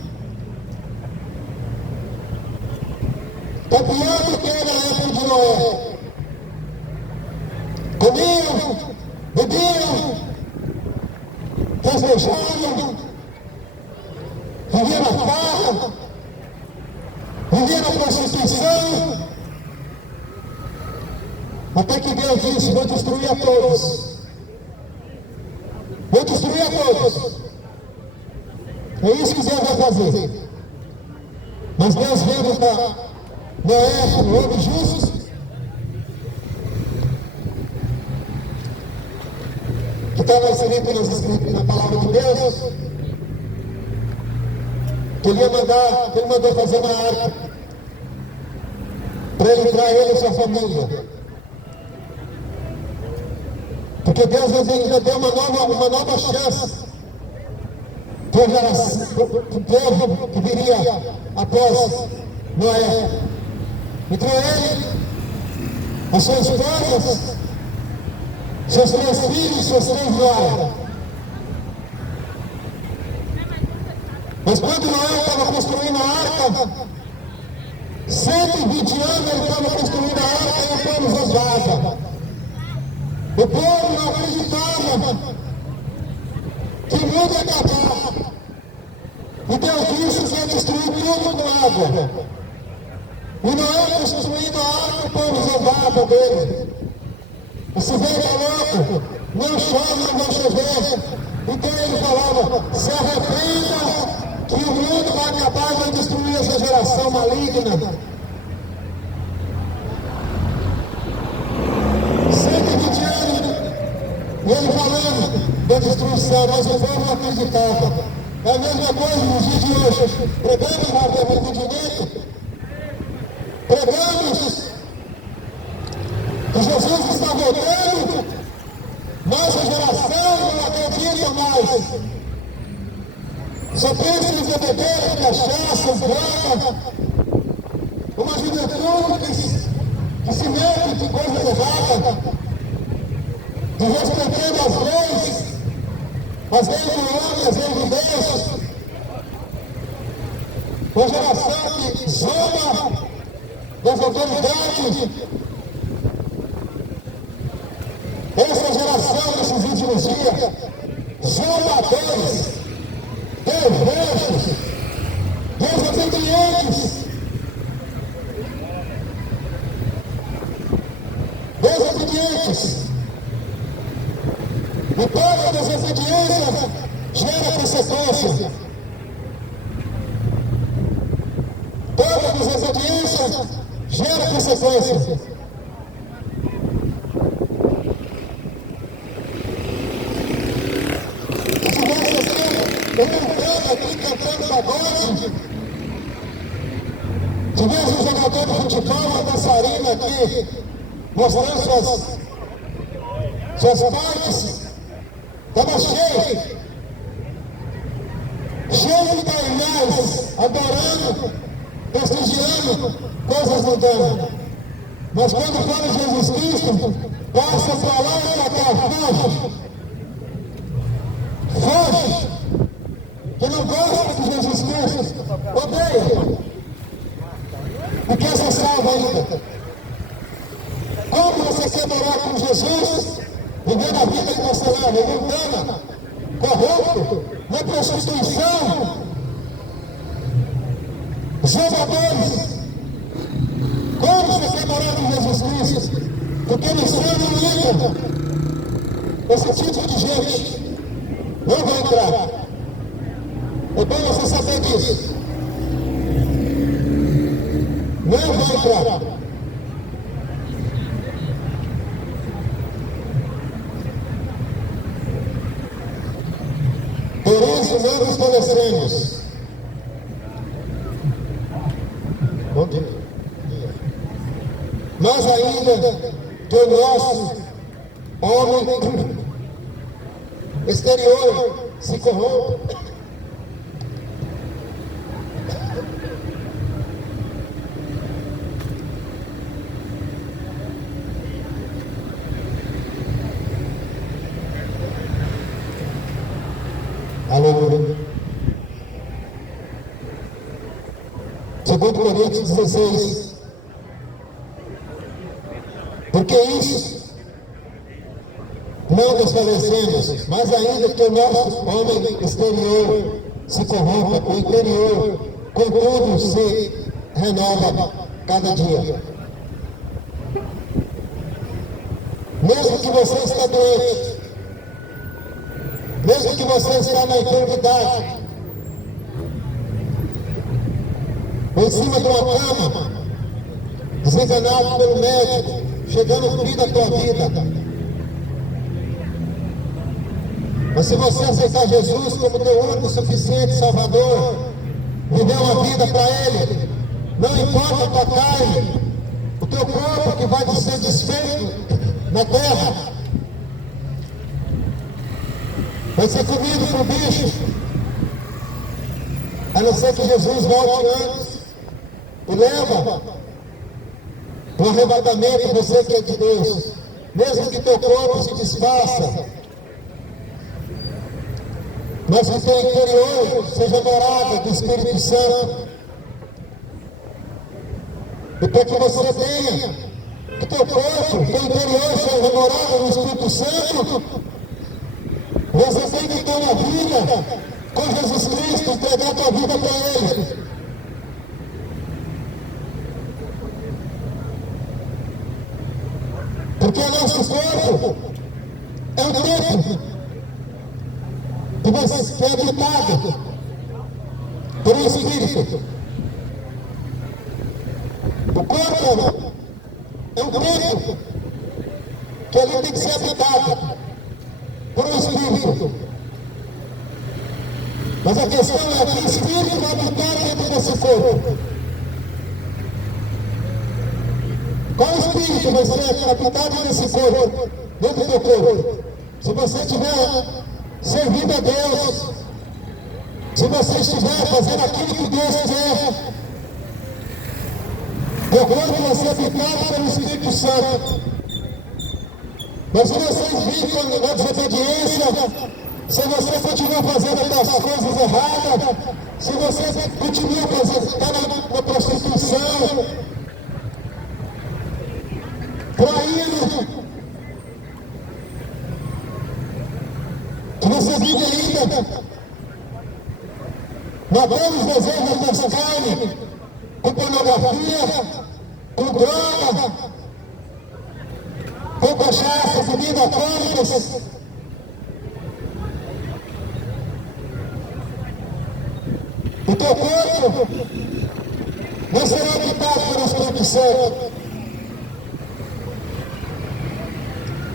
que é pior do que era a época de Noé. Comiam, bebiam, desejavam, viviam na farra, viviam na prostituição, até que Deus disse: vou destruir a todos. Vou destruir a todos. É isso que Deus vai fazer. Mas Deus vendo para Noé, um homem justo, que estava inserido na palavra de Deus, que ele mandou fazer uma arca para ele livrar ele e sua família. Porque Deus ainda deu uma nova chance para o povo que viria após Noé. Então ele, a sua esposa, seus 3 filhos, seus 3 noras. Mas quando Noé estava construindo a arca, 120 anos ele estava construindo a arca e o povo zombava. O povo não acreditava que o mundo ia acabar. E Deus disse que ia destruir tudo com água. E Noé construindo a arca, o povo zombava dele. Esse velho é louco, não chove, não vai chover. Então ele falava: se arrependa, que o mundo vai acabar e vai destruir essa geração maligna. 120 anos, e ele falando da destruição, mas o povo não acreditava. É a mesma coisa nos dias de hoje. Pregamos no arrependimento, pregamos que Jesus está voltando, nossa geração não acredita mais. Só pensa em bebedeira, cachaça, droga, uma juventude que se mete de coisa errada, desrespeitando as leis do homem, as leis de Deus. Uma geração que zomba das autoridades. Essa geração, nesses últimos dias, zombadores, perversos, desobedientes, e toda desobediência gera consequência. Toda desobediência gera consequência. Aqui cantando pagode, tivemos um jogador de futebol, uma dançarina aqui, mostrando suas partes, estava cheio de carnais, adorando, prestigiando coisas mundanas. Mas quando fala de Jesus Cristo, passa para lá e para cá, foge, que não gosta de Jesus Cristo, odeia, porque essa salva ainda. Como você quer morar com Jesus, vivendo a vida que você leva, mundana, corrupto, na prostituição, jogadores? Como você quer morar com Jesus Cristo? Porque no céu não entra esse tipo de gente, não vai entrar. É bom você saber disso. Não vai entrar. mais ainda que o nosso homem exterior se corrompe. Aleluia. Segundo Coríntios 16. Porque isso não desfalecemos, mas ainda que o nosso homem exterior se corrompa, o interior, contudo, se renova cada dia. Mesmo que você está doente, mesmo que você está na enfermidade, ou em cima de uma cama, desenganado pelo médico, chegando o fim da tua vida. Mas se você aceitar Jesus como teu único, suficiente Salvador, viver uma vida para Ele, não importa a tua carne, o teu corpo que vai ser desfeito na terra, vai ser comido por bicho, a não ser que Jesus volte antes e leva o arrebatamento, você que é de Deus, mesmo que teu corpo se desfaça, mas que teu interior seja morada do Espírito Santo, e para que você tenha que teu corpo, teu interior seja morada do Espírito Santo, você tem que ter uma vida com Jesus Cristo, entregar a tua vida para Ele. Porque o nosso corpo é um templo que é habitado por um Espírito. O corpo é um templo que ali tem que ser habitado por um Espírito. Mas a questão é que o Espírito vai habitar dentro desse corpo. Qual Espírito vai ser habitado nesse corpo, dentro do corpo? Se você estiver servindo a Deus, se você estiver fazendo aquilo que Deus quer, teu corpo vai ser habitado pelo Espírito Santo. Mas se vocês vivem na desobediência, se você continua fazendo as coisas erradas, se você continua fazendo, está na prostituição, traindo, que você vive ainda matando os desejos da sua carne, com pornografia, com droga, com cachaça, bebida alcoólicas, o teu corpo não será habitado pelo Espírito Santo.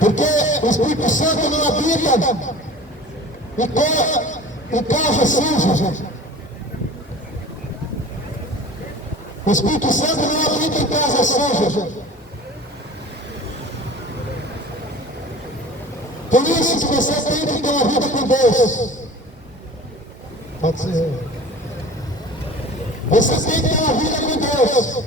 Porque o Espírito Santo não habita em casa suja. O Espírito Santo não habita em casa suja. Por isso que você tem que ter uma vida com Deus. Pode ser. Você tem que ter uma vida com Deus.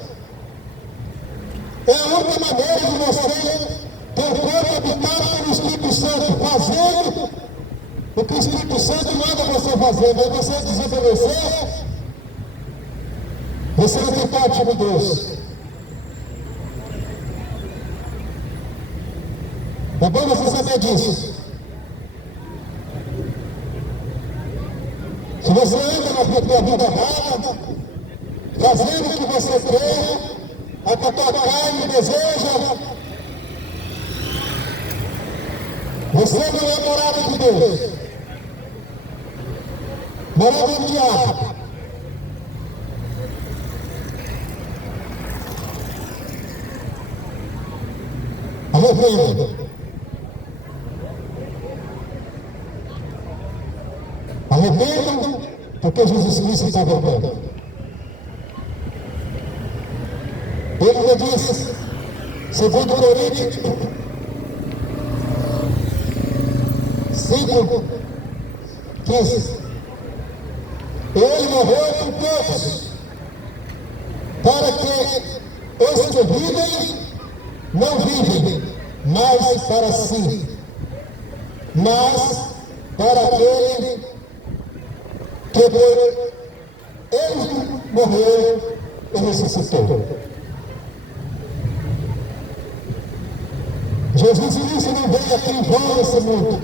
É a única maneira de você ter o corpo habitado pelo Espírito Santo, fazendo o que o Espírito Santo manda você fazer. Mas você desobedecer, você não tem parte de Deus. É bom você saber disso. Se você anda na tua vida errada, fazendo o que você quer, a tua carne deseja, você não é morada de Deus. Morada do diabo. Arrependa. Arrependam, porque Jesus Cristo está voltando. Ele já disse Segundo Coríntios 5, 15. Ele morreu por todos, para que os que vivem não vivem mais para si, mas para aquele que por ele morreu e ressuscitou. Jesus Cristo não veio aqui em vão nesse mundo.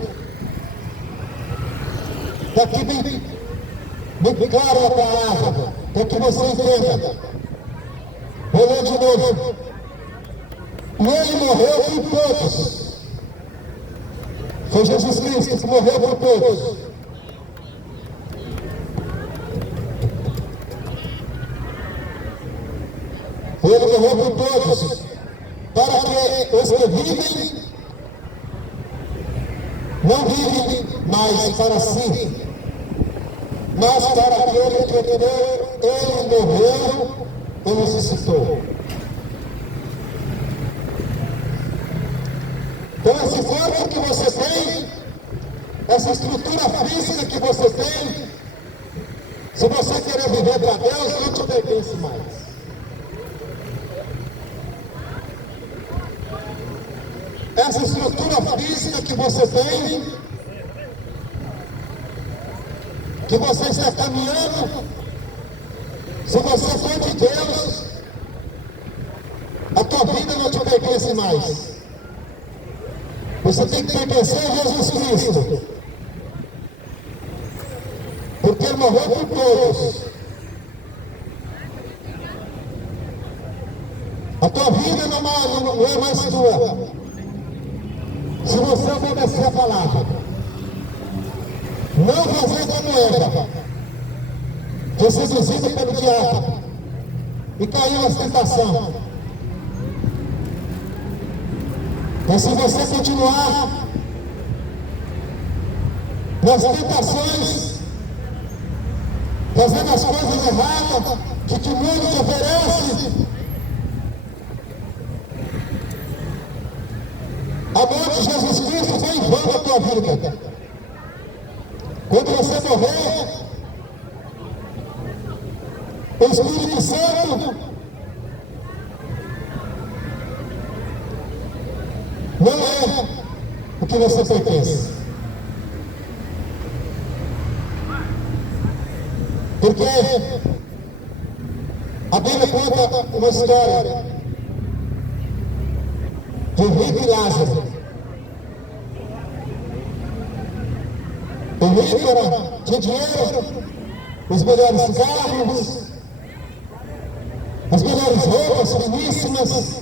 Está aqui bem claro a palavra, para que você entenda. Vou ler de novo. E ele morreu por todos. Foi Jesus Cristo que morreu por todos. Ele morreu por todos, para que os que vivem não vivem mais para si, mas para aquele que creu, ele morreu e ressuscitou. Então, esse corpo que você tem, essa estrutura física que você tem, se você querer viver para Deus, não te pertence mais. Essa estrutura física que você tem, que você está caminhando, se você for de Deus, a tua vida não te pertence mais. Você tem que pertencer a Jesus Cristo, porque Ele morreu por todos. A tua vida não é mais tua. Se você obedecer a palavra, não fazer como Eva, foi seduzido pelo diabo e caiu na tentação. Mas se você continuar nas tentações, fazendo as coisas erradas que o mundo te oferece, a morte de Jesus Cristo foi em vão da tua vida. Quando você morrer, o Espírito Santo não é o que você pertence. Porque a Bíblia conta uma história de rico e Lázaro. O rico tinha dinheiro, os melhores carros, as melhores roupas finíssimas,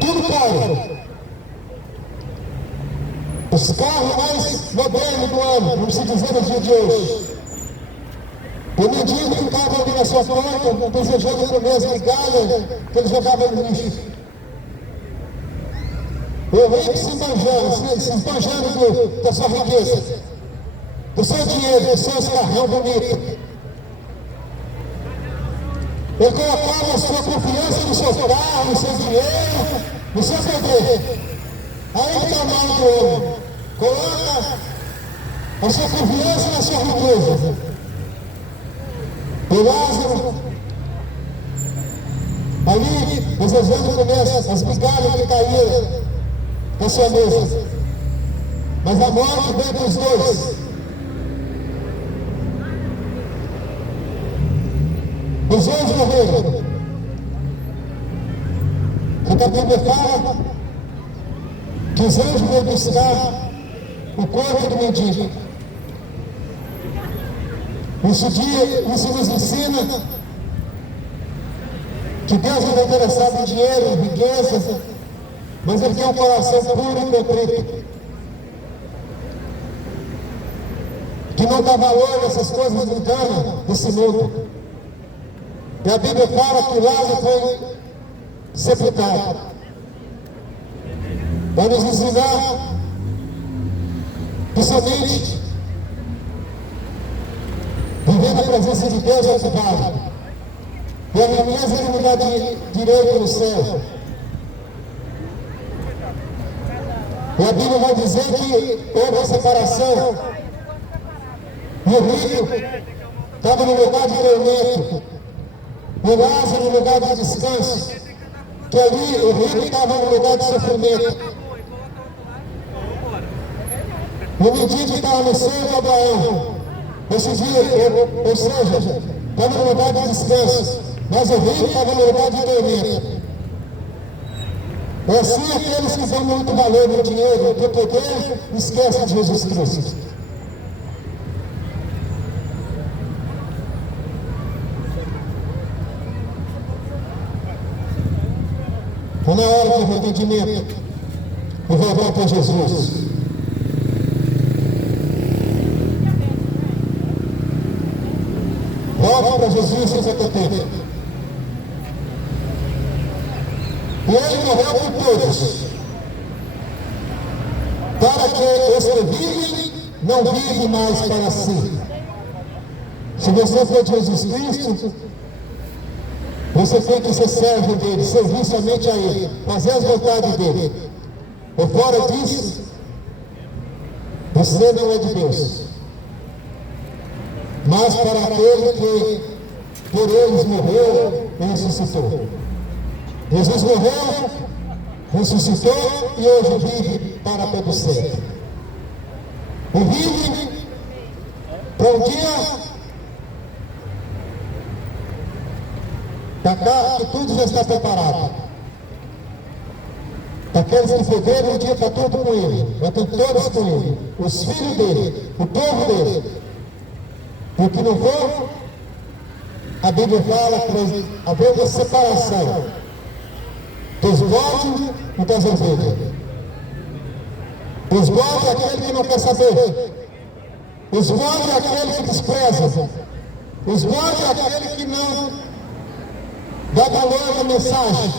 tudo caro. Os carros mais modernos do ano, não se dizer no dia de hoje. O mendigo ficava ali na sua porta, desejando comer as migalhas que ele jogava no lixo. O rico se esbanjando da sua riqueza, do seu dinheiro, do seu carrão bonito. Ele colocava a sua confiança no seu carro, no seu dinheiro, no seu poder. Aí está o mal do homem. Coloca a sua confiança na sua riqueza. E Lázaro, ali, desejando comer as migalhas que caíram da sua mesa. Mas a morte veio para os dois. Os dois morreram. Porque a Bíblia fala que os anjos vão buscar o corpo do mendigo. Isso nos ensina que Deus não é interessado em dinheiro, em riqueza, mas Ele quer um coração puro e contrito, que não dá valor nessas coisas mundanas desse mundo. E a Bíblia fala que Lázaro foi sepultado, para nos ensinar que somente viver na presença de Deus é o que vale. e a riqueza que me dá direito no céu. E a Bíblia vai dizer que houve a separação. E o rico estava no lugar de tormento, o Lázaro no lugar de descanso, que ali o rico estava no lugar de sofrimento. O mendigo estava no seio de Abraão, ou seja, estava no lugar de descanso, mas o rico estava no lugar de tormento. É assim aqueles que dão muito valor no dinheiro, no poder, esquecem de Jesus Cristo. Está na hora do arrependimento e voltar para Jesus. Volte para Jesus sem tempo. E ele morreu por todos, para que os que vivem não vivem mais para si. Se você for de Jesus Cristo, você tem que ser servo dele, servir somente a ele, fazer as vontades dele. Ou fora disso, você não é de Deus. Mas para aquele que por eles morreu e ressuscitou. Jesus morreu, ressuscitou e hoje vive para todo sempre. E vive para um dia que tudo já está preparado. Aqueles que perderam, o dia está tudo com ele, já estão todos com ele, os filhos dele, o povo dele. O que não for, a Bíblia fala que vai haver uma separação dos bodes e das ovelhas. Os bodes é aquele que não quer saber. Os bodes é aquele que despreza. Os bodes é aquele que não dá valor à mensagem.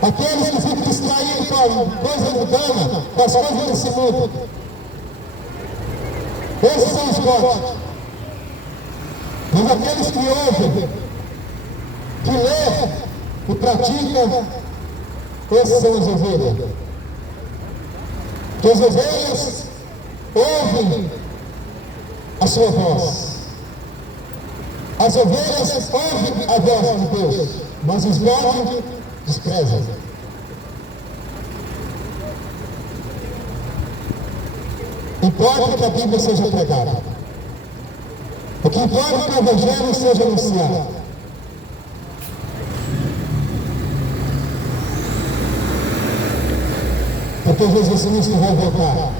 Aqueles que ficam distraídos com a coisa mundana, com as coisas desse mundo. Esses são os bodes. Mas aqueles que ouvem, que lê e praticam, esses são as ovelhas. Que as ovelhas ouvem a sua voz. As ovelhas ouvem a voz de Deus, mas os bodes desprezam. Importa que a Bíblia seja pregada. O que importa é que o Evangelho seja anunciado. Porque Jesus Cristo vai voltar.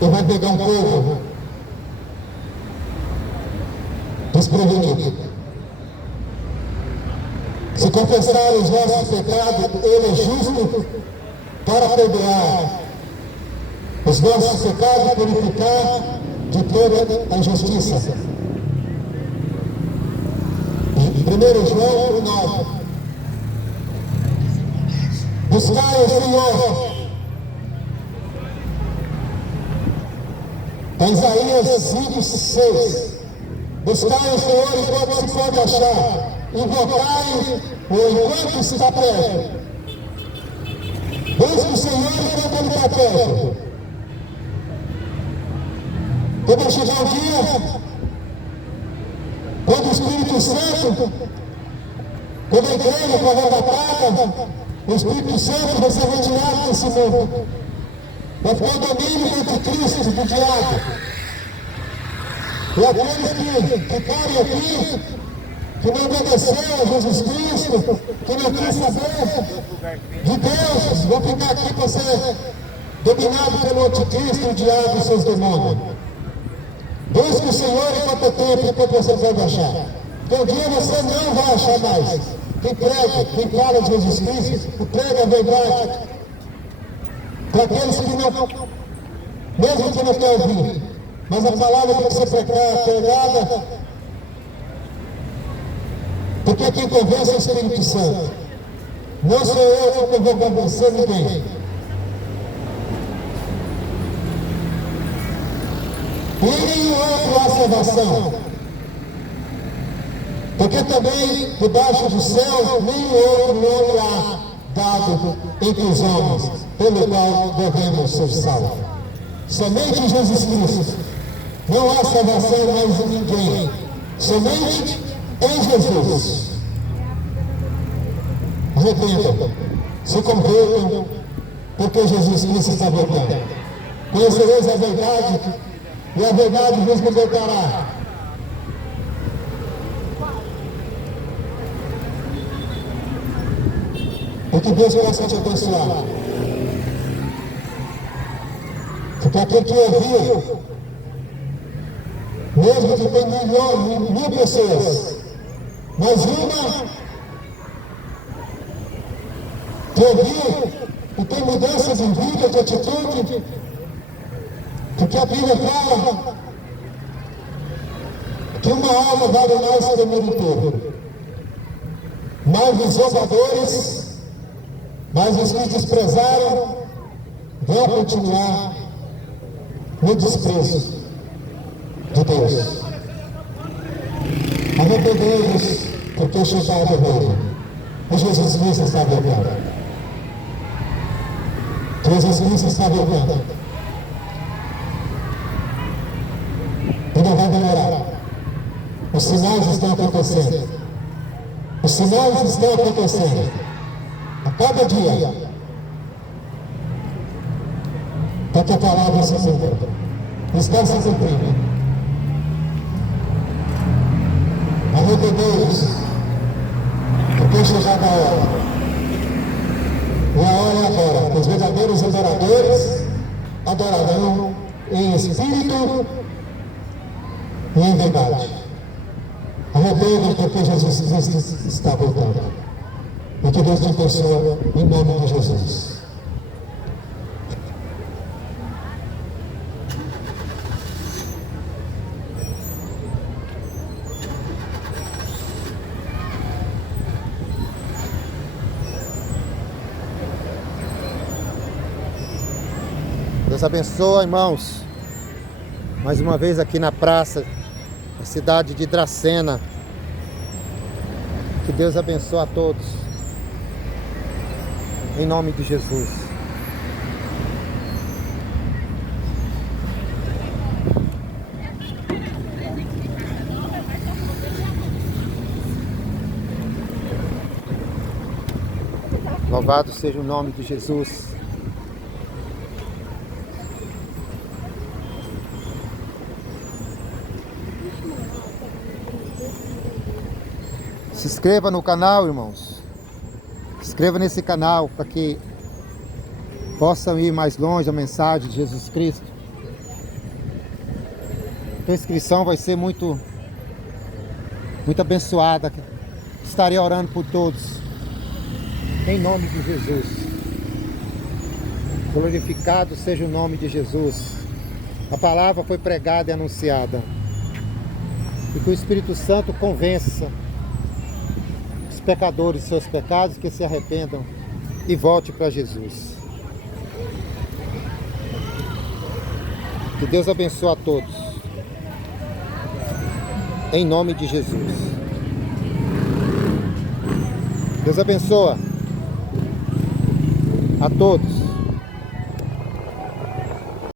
E vai pegar um povo desprevenido. Se confessar os nossos pecados, Ele é justo para perdoar os nossos pecados e purificar de toda a injustiça. 1 João 9. Buscai o Senhor. Isaías 5, 6. Buscai o Senhor enquanto se pode achar. Invocai-o enquanto está perto. Busque o Senhor enquanto Ele está perto. Quando vai chegar o dia, quando o Espírito Santo, quando a igreja for arrebatada, o Espírito Santo vai ser retirado desse mundo. Vai ficar o domínio do anticristo, do diabo. E aqueles que ficarem aqui, que não obedeceram a Jesus Cristo, que não quer saber de Deus, vão ficar aqui para ser dominados pelo anticristo, o diabo e seus demônios. Busque o Senhor enquanto é tempo, enquanto você pode achar. Porque um dia você não vai achar mais. Quem prega, quem fala de Jesus Cristo, prega a verdade. Para aqueles que não, mesmo que não quer ouvir, mas a palavra tem que ser pregada, porque quem convence é o Espírito Santo. Não sou eu que vou convencer ninguém. E em outro há salvação. Porque também debaixo do céu nenhum outro nome há dado entre os homens, pelo qual devemos ser salvos. Somente em Jesus Cristo. Não há salvação mais em ninguém. Somente em Jesus. Arrependam, se convertam, porque Jesus Cristo está voltando. Conhecereis a verdade, e a verdade vos libertará. E que Deus possa te abençoar. Porque aquele que ouviu, mesmo que tem mil pessoas, mas uma que ouviu e tem mudanças em vida, de atitude, porque a Bíblia fala que uma alma vale mais que o mundo todo. Mais os zombadores, mas os que desprezaram vão continuar no desprezo de Deus. Arrependei-vos, porque chegado o reino. E Jesus Cristo está voltando. Jesus Cristo está voltando. E não vai demorar. Os sinais estão acontecendo. Os sinais estão acontecendo. A cada dia. Para que a palavra se cumpra. Está se cumprindo. Arrependei-vos, porque chegada a hora. E a hora é agora. Os verdadeiros adoradores adorarão em espírito e em verdade. Arrependam, porque Jesus Cristo está voltando. E que Deus te abençoe em nome de Jesus. Deus abençoe, irmãos. Mais uma vez aqui na praça da cidade de Dracena. Que Deus abençoe a todos. Em nome de Jesus. Louvado seja o nome de Jesus. Se inscreva no canal, irmãos. Se inscreva nesse canal para que possam ir mais longe a mensagem de Jesus Cristo. A inscrição vai ser muito abençoada. Estarei orando por todos. Em nome de Jesus. Glorificado seja o nome de Jesus. A palavra foi pregada e anunciada. E que o Espírito Santo convença os pecadores de seus pecados, que se arrependam e volte para Jesus. Que Deus abençoe a todos. Em nome de Jesus. Deus abençoa a todos.